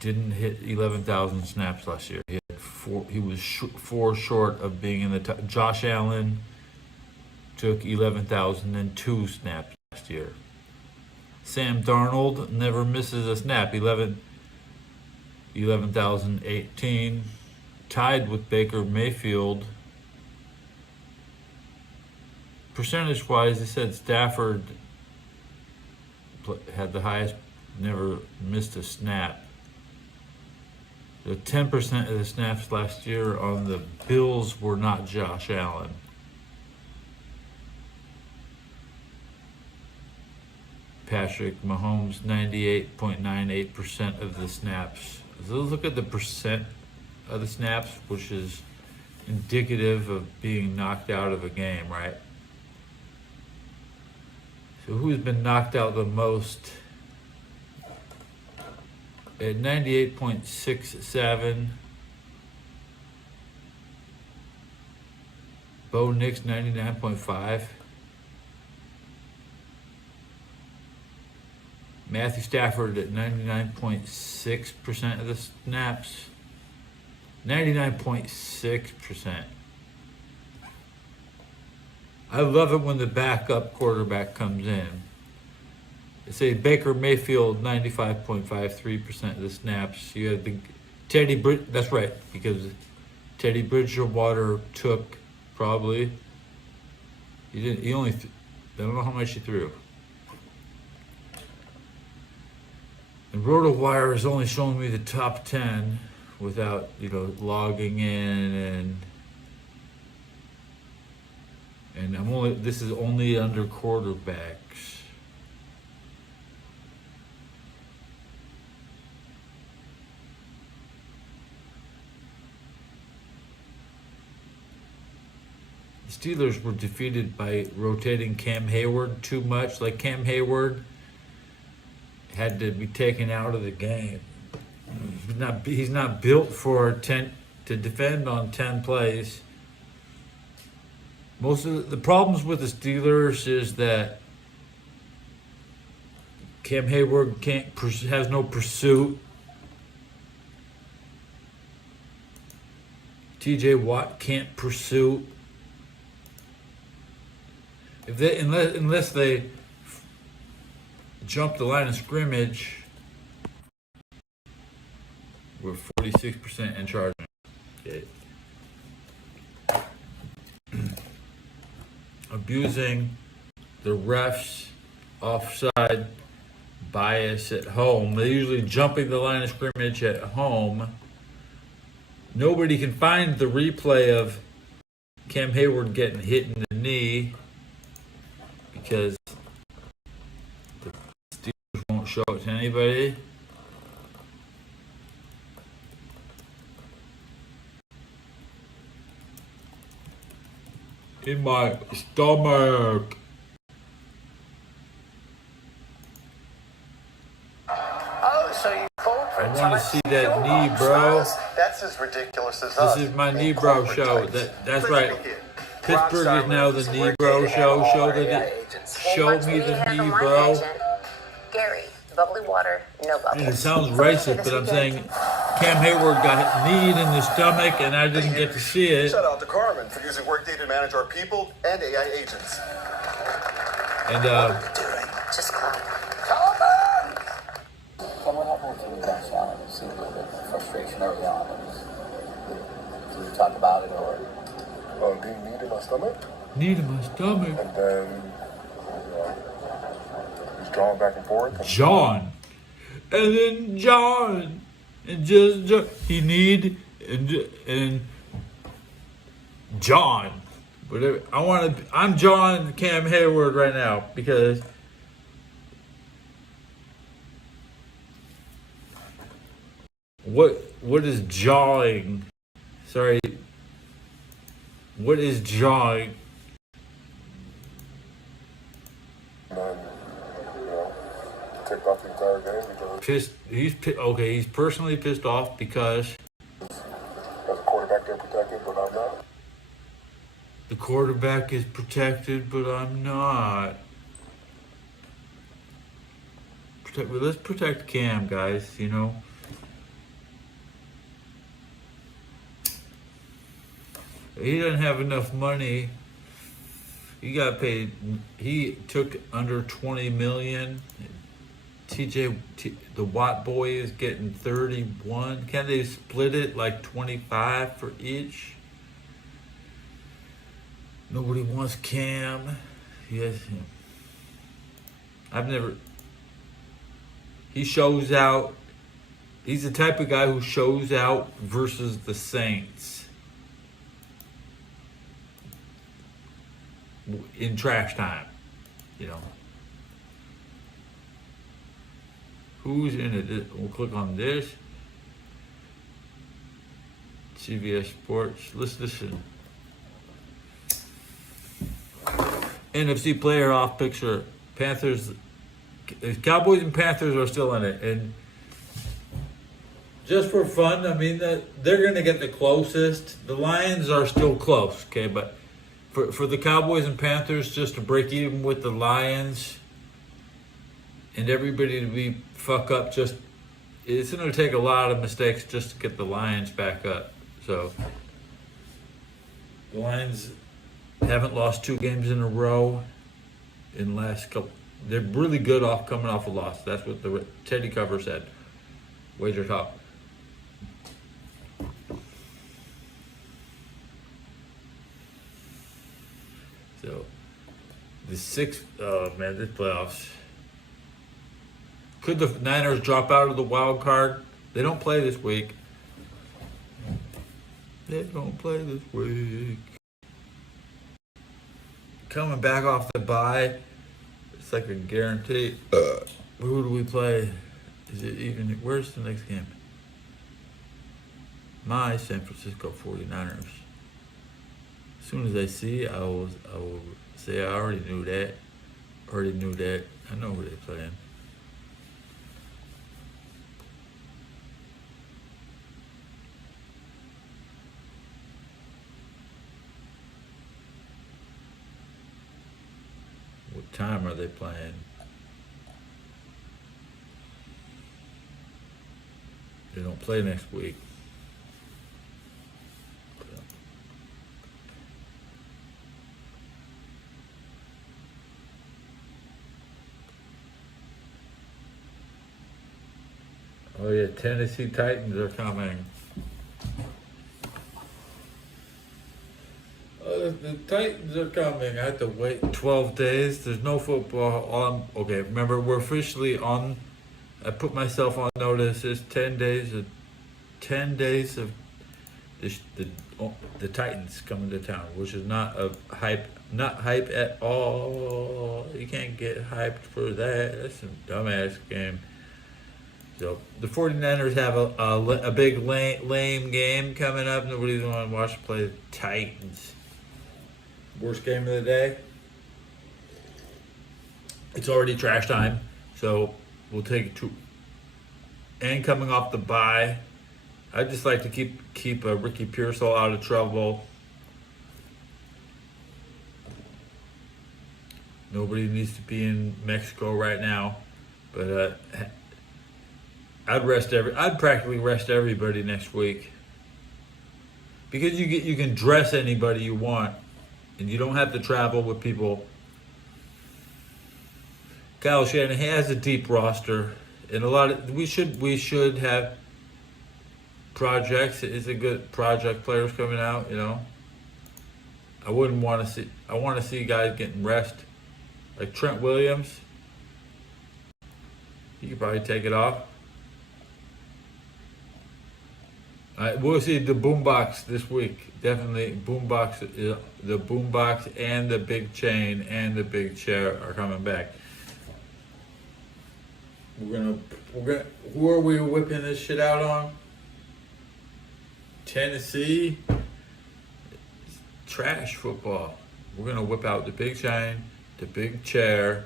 didn't hit 11,000 snaps last year. He was 4 short of being in the top. Josh Allen took 11,002 snaps last year. Sam Darnold never misses a snap. 11,018. Tied with Baker Mayfield. Percentage-wise, they said Stafford had the highest, never missed a snap. The 10% of the snaps last year on the Bills were not Josh Allen. Patrick Mahomes, 98.98% of the snaps. So look at the percent of the snaps, which is indicative of being knocked out of a game, right? So who's been knocked out the most? At 98.67. Bo Nix 99.5. Matthew Stafford at 99.6% of the snaps. 99.6%. I love it when the backup quarterback comes in. They say Baker Mayfield 95.53% of the snaps. You have the that's right, because Teddy Bridgewater took probably he only I don't know how much he threw. And RotoWire is only showing me the top 10 without, logging in and this is only under quarterbacks. The Steelers were defeated by rotating Cam Hayward too much. Like Cam Hayward had to be taken out of the game. He's not built for to defend on 10 plays. Most of the problems with the Steelers is that Cam Hayward has no pursuit. TJ Watt can't pursue. Unless they jump the line of scrimmage, we're 46% in charge. Okay. Abusing the refs' offside bias at home. They're usually jumping the line of scrimmage at home. Nobody can find the replay of Cam Hayward getting hit in the knee because the Steelers won't show it to anybody. In my stomach. Oh, so you vote for I want to see that knee, bro. That's as ridiculous as This is my knee, bro show. That's right. Pittsburgh is now the knee, bro show. Show me the knee, bro. Gary, bubbly water, no bubbles. It sounds racist, but I'm saying Cam Hayward got kneed in the stomach, and I didn't get to see it. Shout out to Carmen for using Workday to manage our people and AI agents. And Just clap. Someone help me with the next challenge and see a little bit of frustration early on. Do we talk about it or? Being kneed in my stomach. Kneed in my stomach. And then, just drawing back and forth. John. And then John. And just he need and John. Whatever. I'm John Cam Hayward right now because what is jawing? Sorry. What is jawing? And then, take off the entire game because He's personally pissed off because as a quarterback they're protected, but I'm not. the quarterback is protected, but I'm not. Let's protect Cam, guys. He doesn't have enough money. He got paid. He took under $20 million. The Watt boy is getting 31. Can they split it like 25 for each? Nobody wants Cam. Yes. He shows out. He's the type of guy who shows out versus the Saints in trash time, Who's in it? We'll click on this. CBS Sports. Let's listen. NFC playoff picture. Panthers, Cowboys and Panthers are still in it. And just for fun, I mean, they're going to get the closest. The Lions are still close, okay? But for the Cowboys and Panthers, just to break even with the Lions and everybody to be fuck up, just it's going to take a lot of mistakes just to get the Lions back up. So the Lions haven't lost 2 games in a row in the last couple. They're really good coming off a loss. That's what the Teddy Cover said. Wager top. So the 6th, oh man, this playoffs. Could the Niners drop out of the wild card? They don't play this week. They don't play this week. Coming back off the bye, it's like a guarantee. Who do we play? Is it even? Where's the next game? My San Francisco 49ers. As soon as I see, I will say I already knew that. I know who they're playing. What time are they playing? They don't play next week. Oh yeah, Tennessee Titans are coming. The Titans are coming. I have to wait 12 days. There's no football on. Okay, remember, we're officially on. I put myself on notice. It's 10 days of the Titans coming to town, which is not hype at all. You can't get hyped for that. That's a dumbass game. So the 49ers have a big lame game coming up. Nobody's going to watch play the Titans. Worst game of the day. It's already trash time, so we'll take it to. And coming off the bye, I just like to keep Ricky Pearsall out of trouble. Nobody needs to be in Mexico right now, but I'd practically rest everybody next week because you can dress anybody you want. And you don't have to travel with people. Kyle Shanahan has a deep roster, and we should have projects. It's a good project players coming out. You know, I want to see guys getting rest, like Trent Williams. He could probably take it off. We'll see the boombox this week. Definitely boombox. The boombox and the big chain and the big chair are coming back. We're gonna. Who are we whipping this shit out on? Tennessee. It's trash football. We're gonna whip out the big chain, the big chair,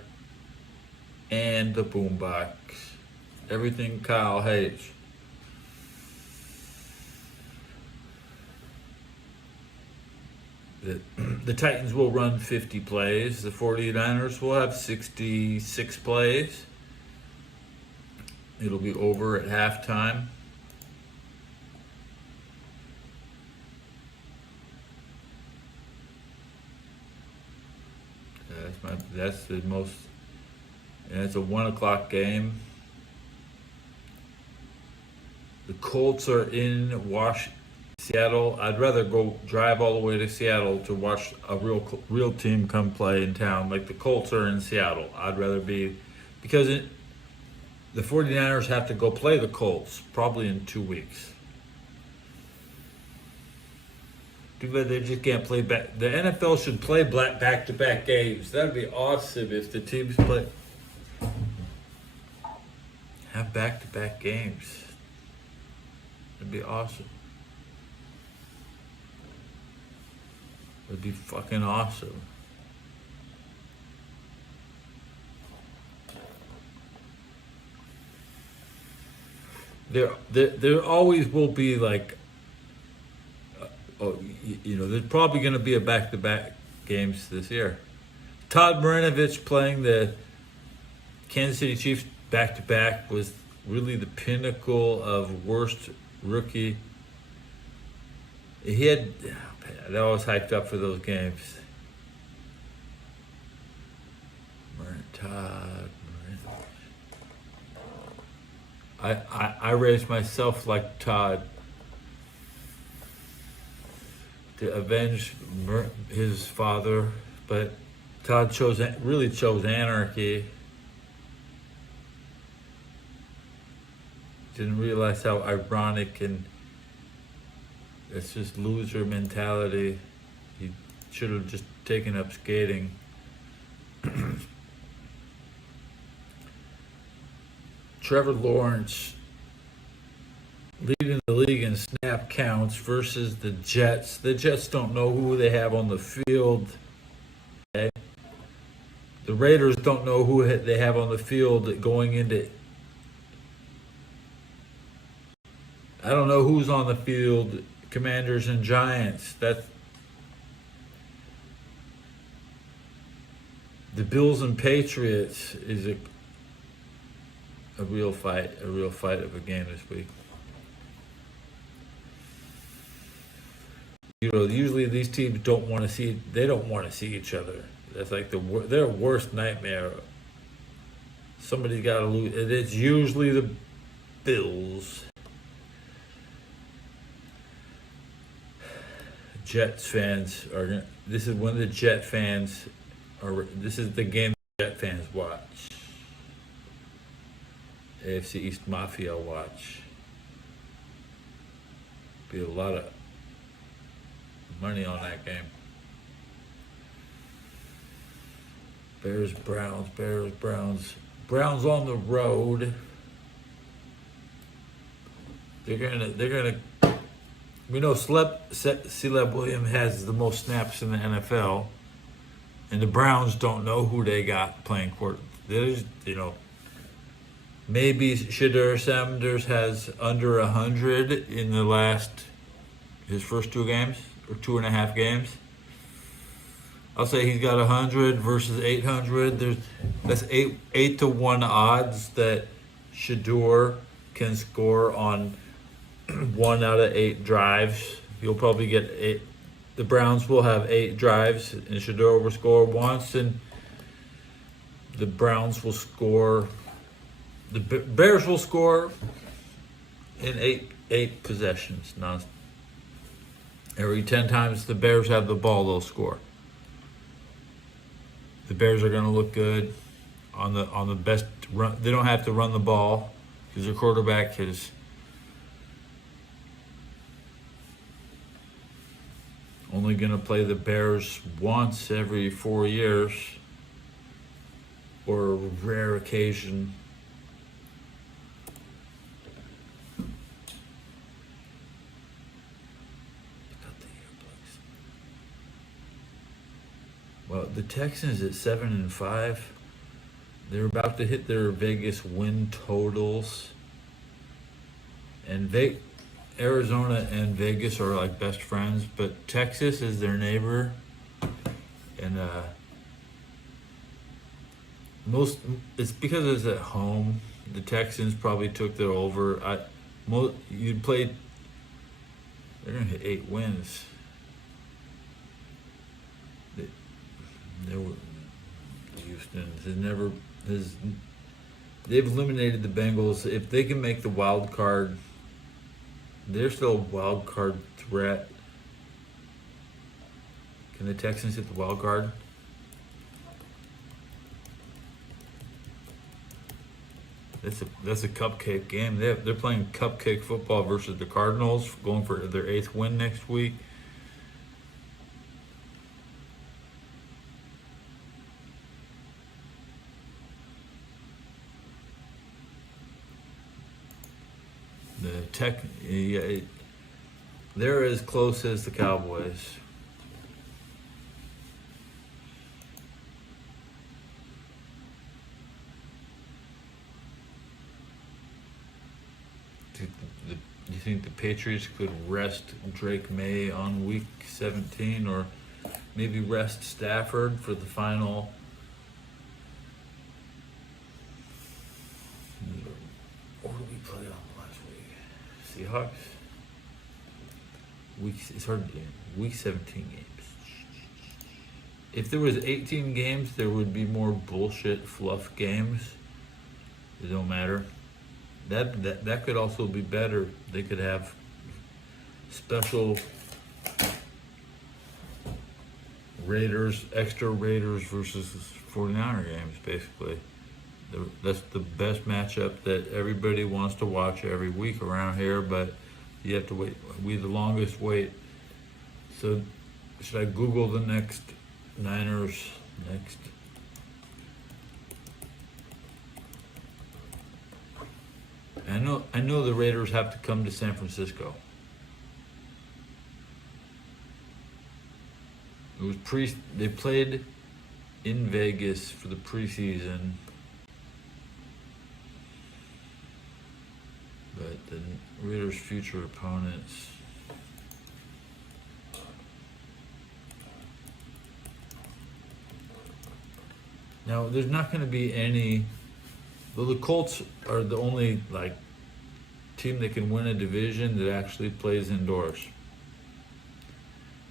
and the boombox. Everything Kyle hates. The Titans will run 50 plays. The 49ers will have 66 plays. It'll be over at halftime. That's the most, and it's a 1 o'clock game. The Colts are in Seattle. I'd rather go drive all the way to Seattle to watch a real team come play in town. Like the Colts are in Seattle. I'd rather be, because the 49ers have to go play the Colts probably in 2 weeks. Too bad they just can't play back. The NFL should play back-to-back games. That'd be awesome if the teams play. Have back-to-back games. That'd be awesome. It'd be fucking awesome. There always will be like, there's probably going to be a back-to-back games this year. Todd Marinovich playing the Kansas City Chiefs back-to-back was really the pinnacle of worst rookie. He had, I was hyped up for those games. Todd Marinovich. I raised myself like Todd to avenge his father, but Todd really chose anarchy. Didn't realize how ironic, and it's just loser mentality. He should have just taken up skating. Trevor Lawrence leading the league in snap counts versus the Jets. The Jets don't know who they have on the field. Okay? The Raiders don't know who they have on the field going into. I don't know who's on the field. Commanders and Giants. That's the Bills and Patriots is a real fight of a game this week. Usually these teams don't want to see each other. That's like their worst nightmare. Somebody's got to lose, and it's usually the Bills. Jets fans are. This is when the Jet fans are. This is the game the Jet fans watch. AFC East Mafia watch. Be a lot of money on that game. Bears Browns. Browns on the road. They're gonna. We know Caleb Williams has the most snaps in the NFL, and the Browns don't know who they got playing quarterback. There's, maybe Shedeur Sanders has under 100 in his first 2 games or 2.5 games. I'll say he's got 100 versus 800. That's 8 to 1 odds that Shedeur can score on 1 out of 8 drives. You'll probably get 8. The Browns will have 8 drives, and Shedeur will score once, and the Browns will score. The Bears will score in 8 possessions. Now, every 10 times the Bears have the ball, they'll score. The Bears are going to look good on the best run. They don't have to run the ball because their quarterback is. Only going to play the Bears once every 4 years, or a rare occasion. Well, the Texans at 7-5. They're about to hit their Vegas win totals, and Arizona and Vegas are like best friends, but Texas is their neighbor, and it's because it's at home. The Texans probably took the over. You'd play. They're gonna hit 8 wins. Houston they've eliminated the Bengals. If they can make the wild card. They're still a wild card threat. Can the Texans hit the wild card? That's a cupcake game. They're playing cupcake football versus the Cardinals, going for their 8th win next week. They're as close as the Cowboys. think the Patriots could rest Drake May on week 17, or maybe rest Stafford for the final? What did we play on last week? Seahawks? It's hard to week 17 games. If there was 18 games, there would be more bullshit fluff games. It don't matter. That could also be better. They could have special extra Raiders versus 49er games, basically. That's the best matchup that everybody wants to watch every week around here, but you have to wait. We the longest wait. So should I Google the next Niners next? I know the Raiders have to come to San Francisco. It was they played in Vegas for the preseason, but the Raiders' future opponents. Now, there's not going to be any. Well, the Colts are the only team that can win a division that actually plays indoors.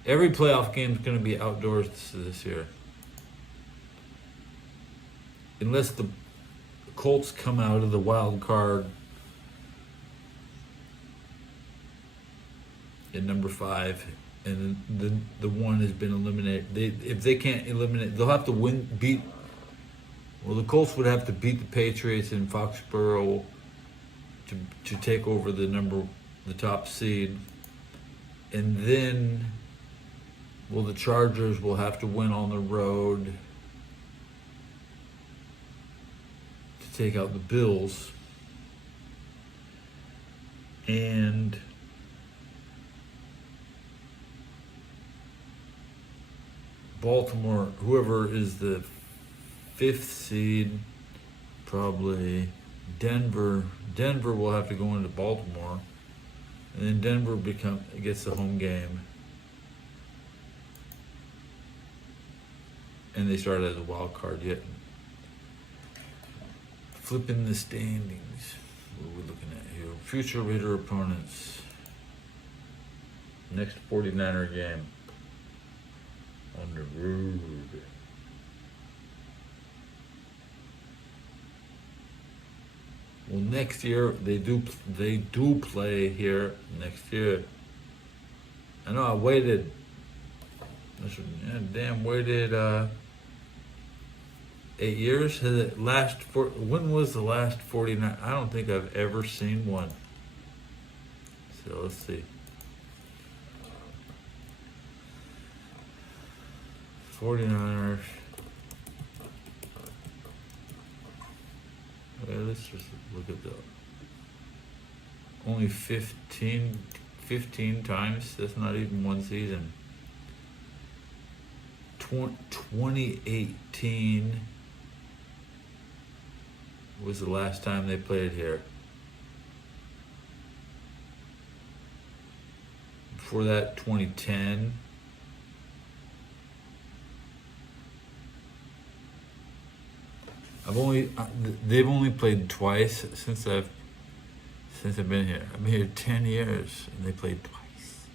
Every playoff game is going to be outdoors this year, unless the Colts come out of the wild card at number 5, and the one has been eliminated. If they can't eliminate, they'll have to beat. Well, the Colts would have to beat the Patriots in Foxborough to take over the top seed, and then, well, the Chargers will have to win on the road to take out the Bills, and Baltimore, whoever is the 5th seed, probably Denver will have to go into Baltimore, and then Denver gets the home game, and they start as a wild card yet. Flipping the standings, what are we looking at here? Future Raider opponents. Next 49er game on the road. Well, next year they do play here next year. I know I waited. Waited 8 years. When was the last 49? I don't think I've ever seen one. So let's see. 49ers. Okay, let's just look at the only 15 times. That's not even one season. 2018 was the last time they played here. Before that, 2010. They've only played twice since I've been here. I've been here 10 years, and they played twice.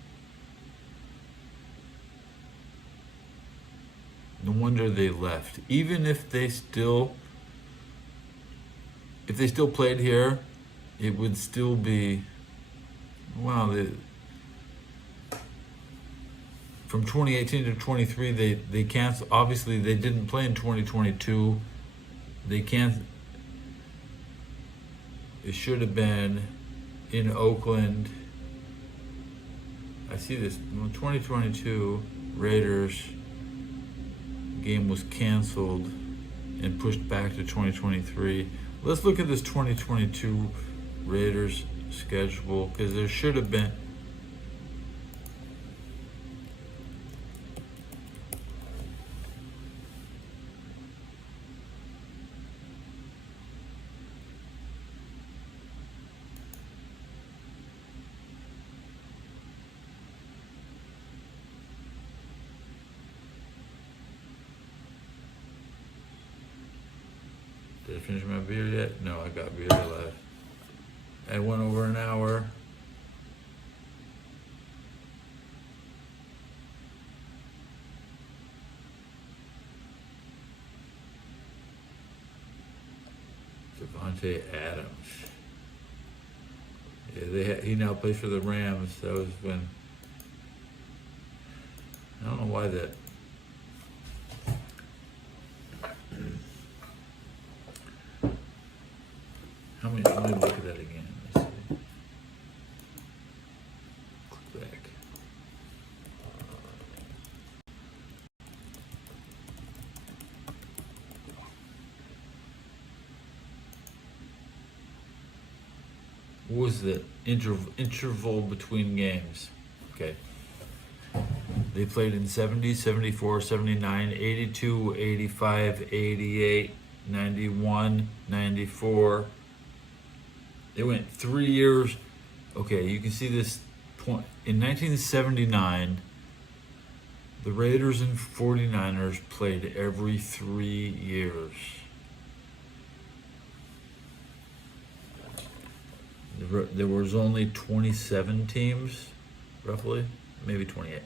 No wonder they left. Even if they still played here, it would still be, wow. From 2018 to 23, they canceled. Obviously, they didn't play in 2022. They can't. It should have been in Oakland. I see this. 2022 Raiders game was canceled and pushed back to 2023. Let's look at this 2022 Raiders schedule, because there should have been. Did I finish my beer yet? No, I got beer left. I went over an hour. Devontae Adams. Yeah, he now plays for the Rams. That was when, I don't know why that. Let me look at that again. Let's see. Click back. What was the interval between games? Okay. They played in 70, 74, 79, 82, 85, 88, 91, 94. They went 3 years. Okay, you can see this point. In 1979, the Raiders and 49ers played every 3 years. There was only 27 teams, roughly, maybe 28.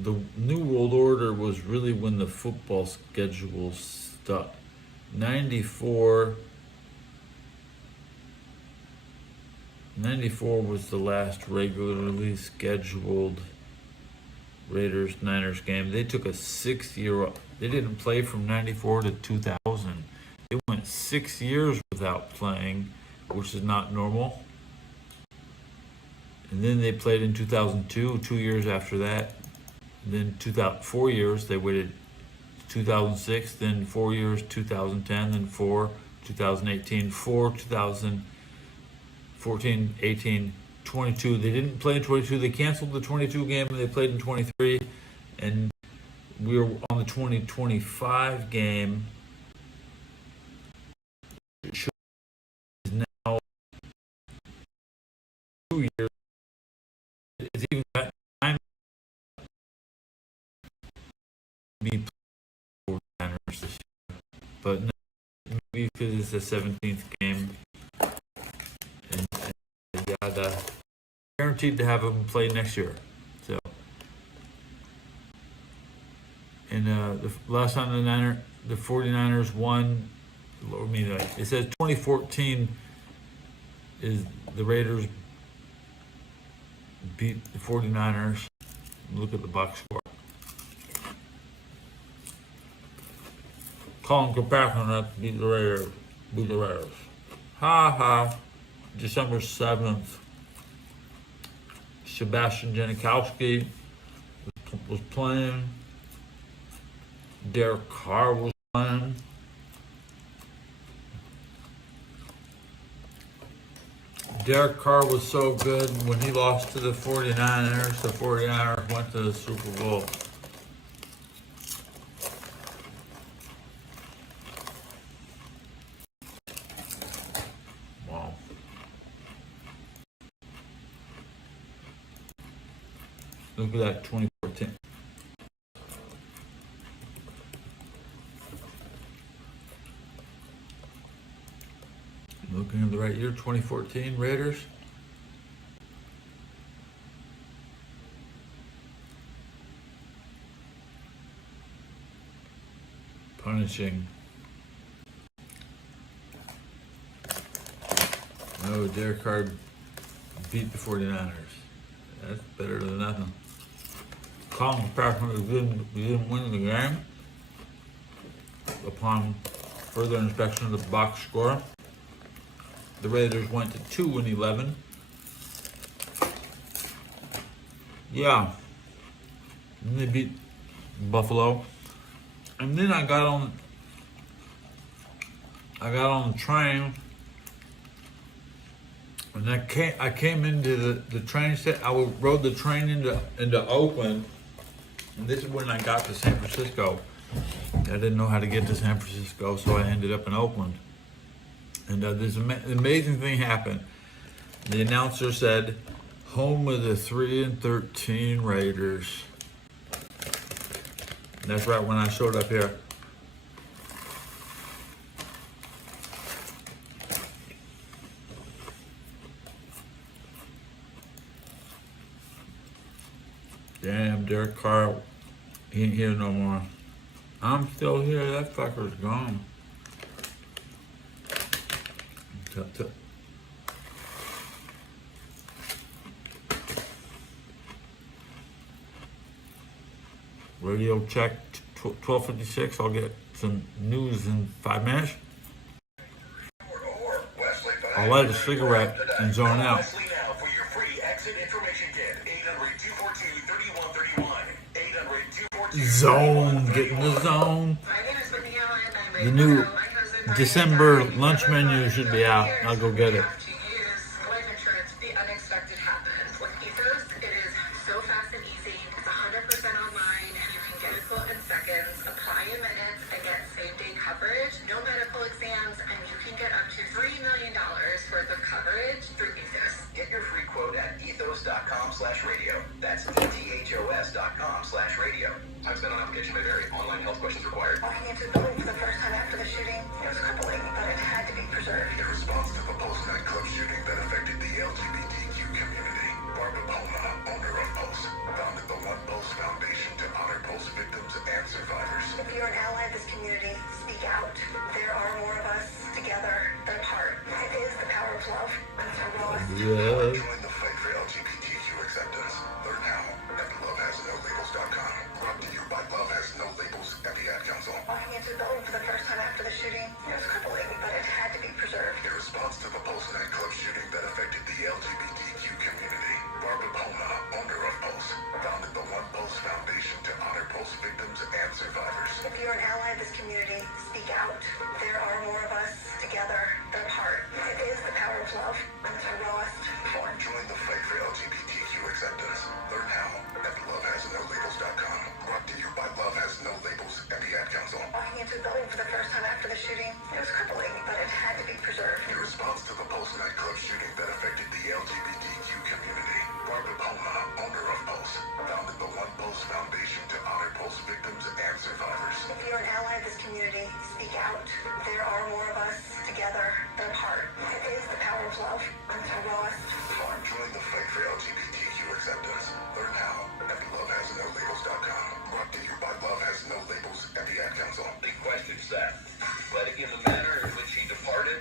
The New World Order was really when the football schedule stuck. 94 was the last regularly scheduled Raiders-Niners game. They took a 6-year. They didn't play from 94 to 2000. They went 6 years without playing, which is not normal. And then they played in 2002, 2 years after that. Then 4 years, they waited 2006, then 4 years, 2010, then 4, 2018, 4, 2014, 18, 22. They didn't play in 22. They canceled the 22 game and they played in 23. And we were on the 2025 game. It is now 2 years. It's even got time to be for Niners this year. But maybe because it's the 17th game. And yada. Guaranteed to have them play next year. So, and the last time the 49ers won, I mean, it says 2014 is the Raiders beat the 49ers. Look at the box score. Colin Kaepernick beat the Raiders. Ha ha. December 7th. Sebastian Janikowski was playing. Derek Carr was playing. Derek Carr was so good when he lost to the 49ers. The 49ers went to the Super Bowl. Wow. Look at that 2014. Looking at the right year, 2014 Raiders. Punishing. No, Derek Carr beat the 49ers. That's better than nothing. Colin Kaepernick didn't win the game. Upon further inspection of the box score, the Raiders went to 2-11. Yeah. And they beat Buffalo. And then I got on the train. And I came into the train station. I rode the train into Oakland. And this is when I got to San Francisco. I didn't know how to get to San Francisco, so I ended up in Oakland. And this amazing thing happened. The announcer said, Home of the 3-13 Raiders. That's right when I showed up here. Damn, Derek Carr, he ain't here no more. I'm still here, that fucker's gone. Radio check 12:56. I'll get some news in 5 minutes. I'll light a cigarette and zone out. Zone, get in the zone. The new December lunch menu should be out. I'll go get it. ethos.com/radio. That's ethos.com/radio. Time spent on application may vary. Online health questions required. Walking into the building for the first time after the shooting, it was crippling, but it had to be preserved. In response to the Pulse nightclub shooting that affected the LGBTQ community, Barbara Poma, owner of Pulse, founded the One Pulse Foundation to honor Pulse victims and survivors. If you're an ally of this community, speak out. There are more of us together than apart. It is the power of love. And it's a rawest. Join the fight for LGBTQ acceptance. Learn how at lovehasnolabels.com. Brought to you by Love Has No Labels and the Ad Council. Walking into the building for the first time after the shooting, it was crippling, but it had to be preserved. In response to the Pulse nightclub shooting that affected the LGBTQ community, Barbara Poma, owner of Pulse, founded the One Pulse Foundation to honor Pulse victims and survivors. If you're an ally of this community, speak out. There are more of us together than apart. It is the power of love, and it's a rawest form. Join the fight for LGBTQ acceptance. Learn how at lovehasnolabels.com. Brought to you by Love Has No Labels and the Ad Council. Walking into the building for the first time after the shooting, it was crippling, but it had to be preserved. In response to the Pulse nightclub shooting that affected the LGBTQ community, Barbara Poma, owner of Pulse, founded the One Pulse Foundation to honor Pulse victims and survivors. If you're an ally of this community, speak out. There are more of us together than apart. It is the power of love, and it's a rawest form. Join the fight for LGBTQ acceptance. Learn how at lovehasnolabels.com. Brought to you by Love Has No Labels and the Ad Council. The question set. Letting in the manner in which he departed.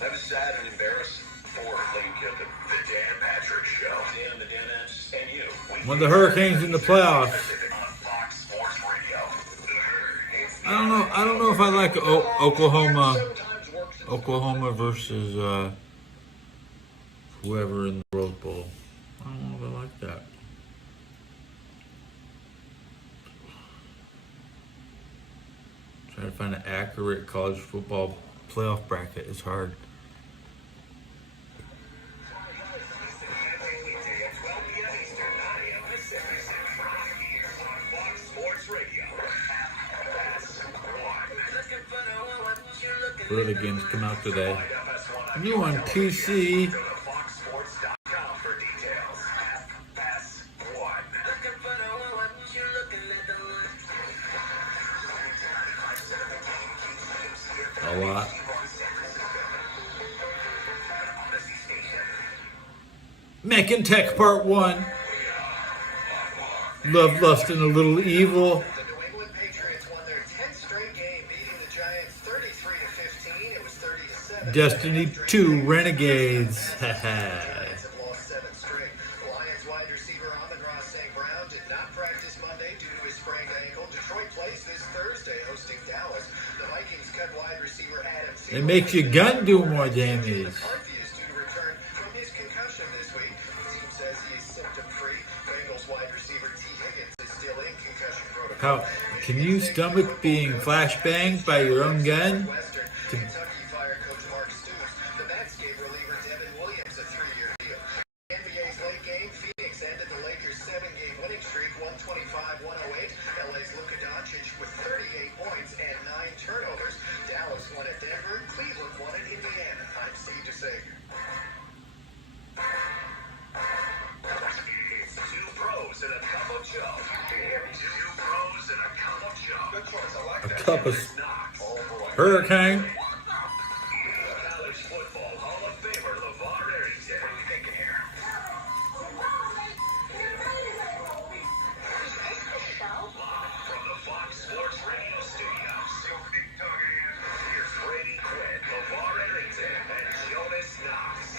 That is sad and embarrassing for Lane Kiffin. The Dan Patrick Show. Dan, the Danettes, and you. When the Hurricanes in the playoffs. On Fox Sports Radio. I don't know if I like Oklahoma versus whoever in the Rose Bowl. I don't know if I like that. Trying to find an accurate college football playoff bracket is hard. Games come out today. New on PC. A lot. Making Tech Part 1. Love, Lust, and a Little Evil. Destiny 2 Renegades. Lions wide receiver Amon-Ra St. Brown did not practice Monday due to his sprained ankle. Detroit plays this Thursday hosting Dallas. The Vikings cut wide receiver Adam Thielen. It makes your gun do more damage. McCarthy is due to return from his concussion this week. The team says he is symptom-free. Bengals wide receiver T. Higgins is still in concussion protocol. How can you stomach being flashbanged by your own gun? Kentucky fired coach Mark Stoops. The Mets gave reliever Devin Williams a 3-year deal. NBA's late game, Phoenix ended the Lakers' 7-game winning streak, 125-108. LA's Luka Doncic with 38 points and 9 turnovers. Dallas won at Denver. Cleveland won at Indiana. I'm Steve DeSager. cup of hurricane. College football Hall of Famer LeVar Arrington. What are you thinking here? From the Fox Sports Radio studios, here's Brady Quinn, LeVar Arrington, and Jonas Knox.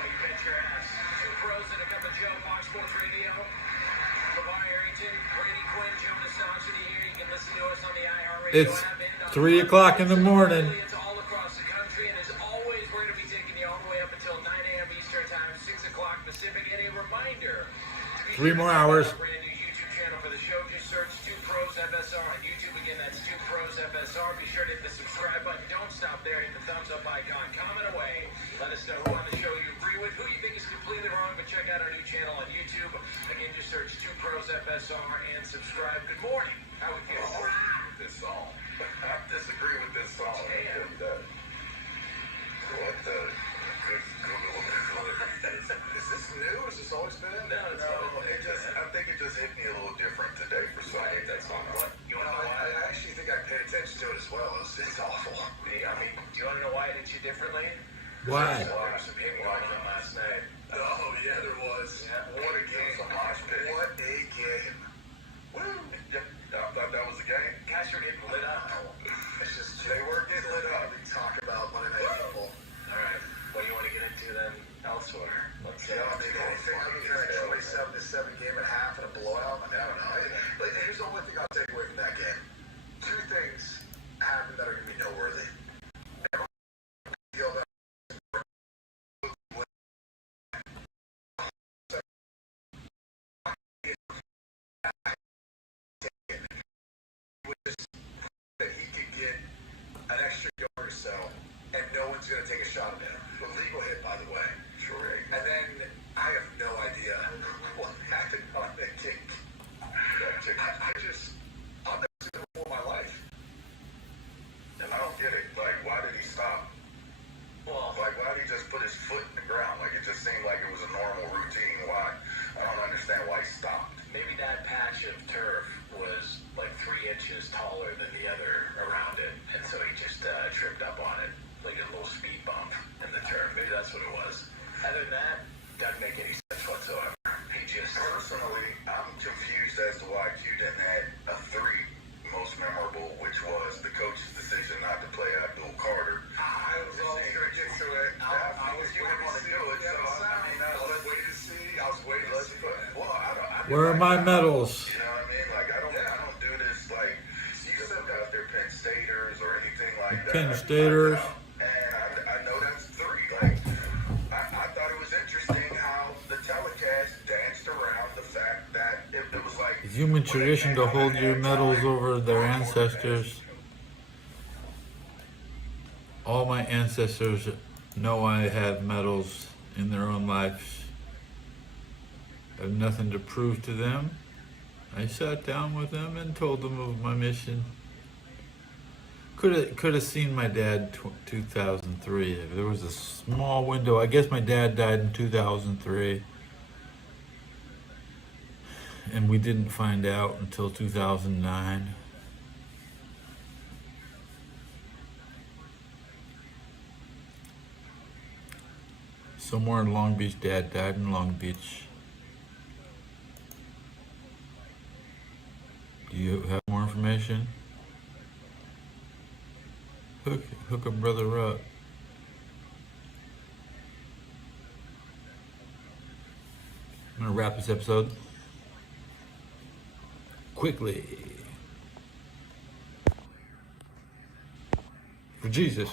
You bet your ass. Two pros and a cup of Joe, Fox Sports Radio. LeVar Arrington, Brady Quinn, Jonas Knox are here. You can listen to us on the iHeartRadio It's app and on 3 o'clock in the morning. It's all across the country, and as always, we're going to be taking you all the way up until 9 a.m. Eastern Time, 6 o'clock Pacific. And a reminder, to be 3 sure more to check out hours. our brand new YouTube channel for the show. Just search 2 Pros FSR on YouTube. Again, that's 2 Pros FSR. Be sure to hit the subscribe button. Don't stop there. Hit the thumbs up icon. Comment away. Let us know who on the show you agree with, who you think is completely wrong, but check out our new channel on YouTube. Again, just search 2 Pros FSR and subscribe. Good morning. How we feel? This song. I disagree with this song. Damn. What the? Is this new? Has this always been in? No, it's always been it just. I think it just hit me a little different today for some reason. That song. What? You want to know I why? actually think I paid attention to it as well. It's awful. I mean, do you want to know why it hit you differently? Why? There was some people watching last night. Oh yeah, there was. Yeah. What a game! What a game! Woo! I thought that was a game. Guys are getting lit up. It's just they were getting lit up. We talk about Monday Night Football. All right. What do you want to get into then elsewhere? Let's Yeah, I think anything. I mean, you're at 27-7 game at half and a blowout. I don't know. Like, here's the only thing I'll take away from that game. 2 things happened that are going to be noteworthy. Feel that that he could get an extra yard or so, and no one's going to take a shot at him. A legal hit, by the way. Sure. And then I have no idea what happened on that kick. I've never seen it before in my life. And I don't get it. Like, why did he stop? Well, Like, why did he just put his foot in the ground? Like, it just seemed like it was a normal routine. Why? I don't understand why he stopped. maybe that patch of turf was like 3 inches taller than the other around it, and so he just tripped up on it, like a little speed bump in the turf. Maybe that's what it was. Other than that, doesn't make any sense whatsoever. He just Personally, I'm confused as to why Q didn't add a 3 most memorable, which was the coach's decision not to play Abdul Carter. I was always going to get to it. I was waiting to see it. I was waiting to see. I was waiting to see. Well, Where are my medals? You know what I mean? Like, I don't do this, like, you said that they're Penn Staters or anything like that. Penn Staters. And I know that's 3. Like, I thought it was interesting how the telecast danced around the fact that it was like... It's human tradition to hold your medals over their ancestors. All my ancestors know I have medals in their own lives. I have nothing to prove to them. I sat down with them and told them of my mission. Could have seen my dad 2003. There was a small window. I guess my dad died in 2003. And we didn't find out until 2009. Somewhere in Long Beach, Dad died in Long Beach. Do you have more information? Hook a brother up. I'm gonna wrap this episode quickly. For Jesus.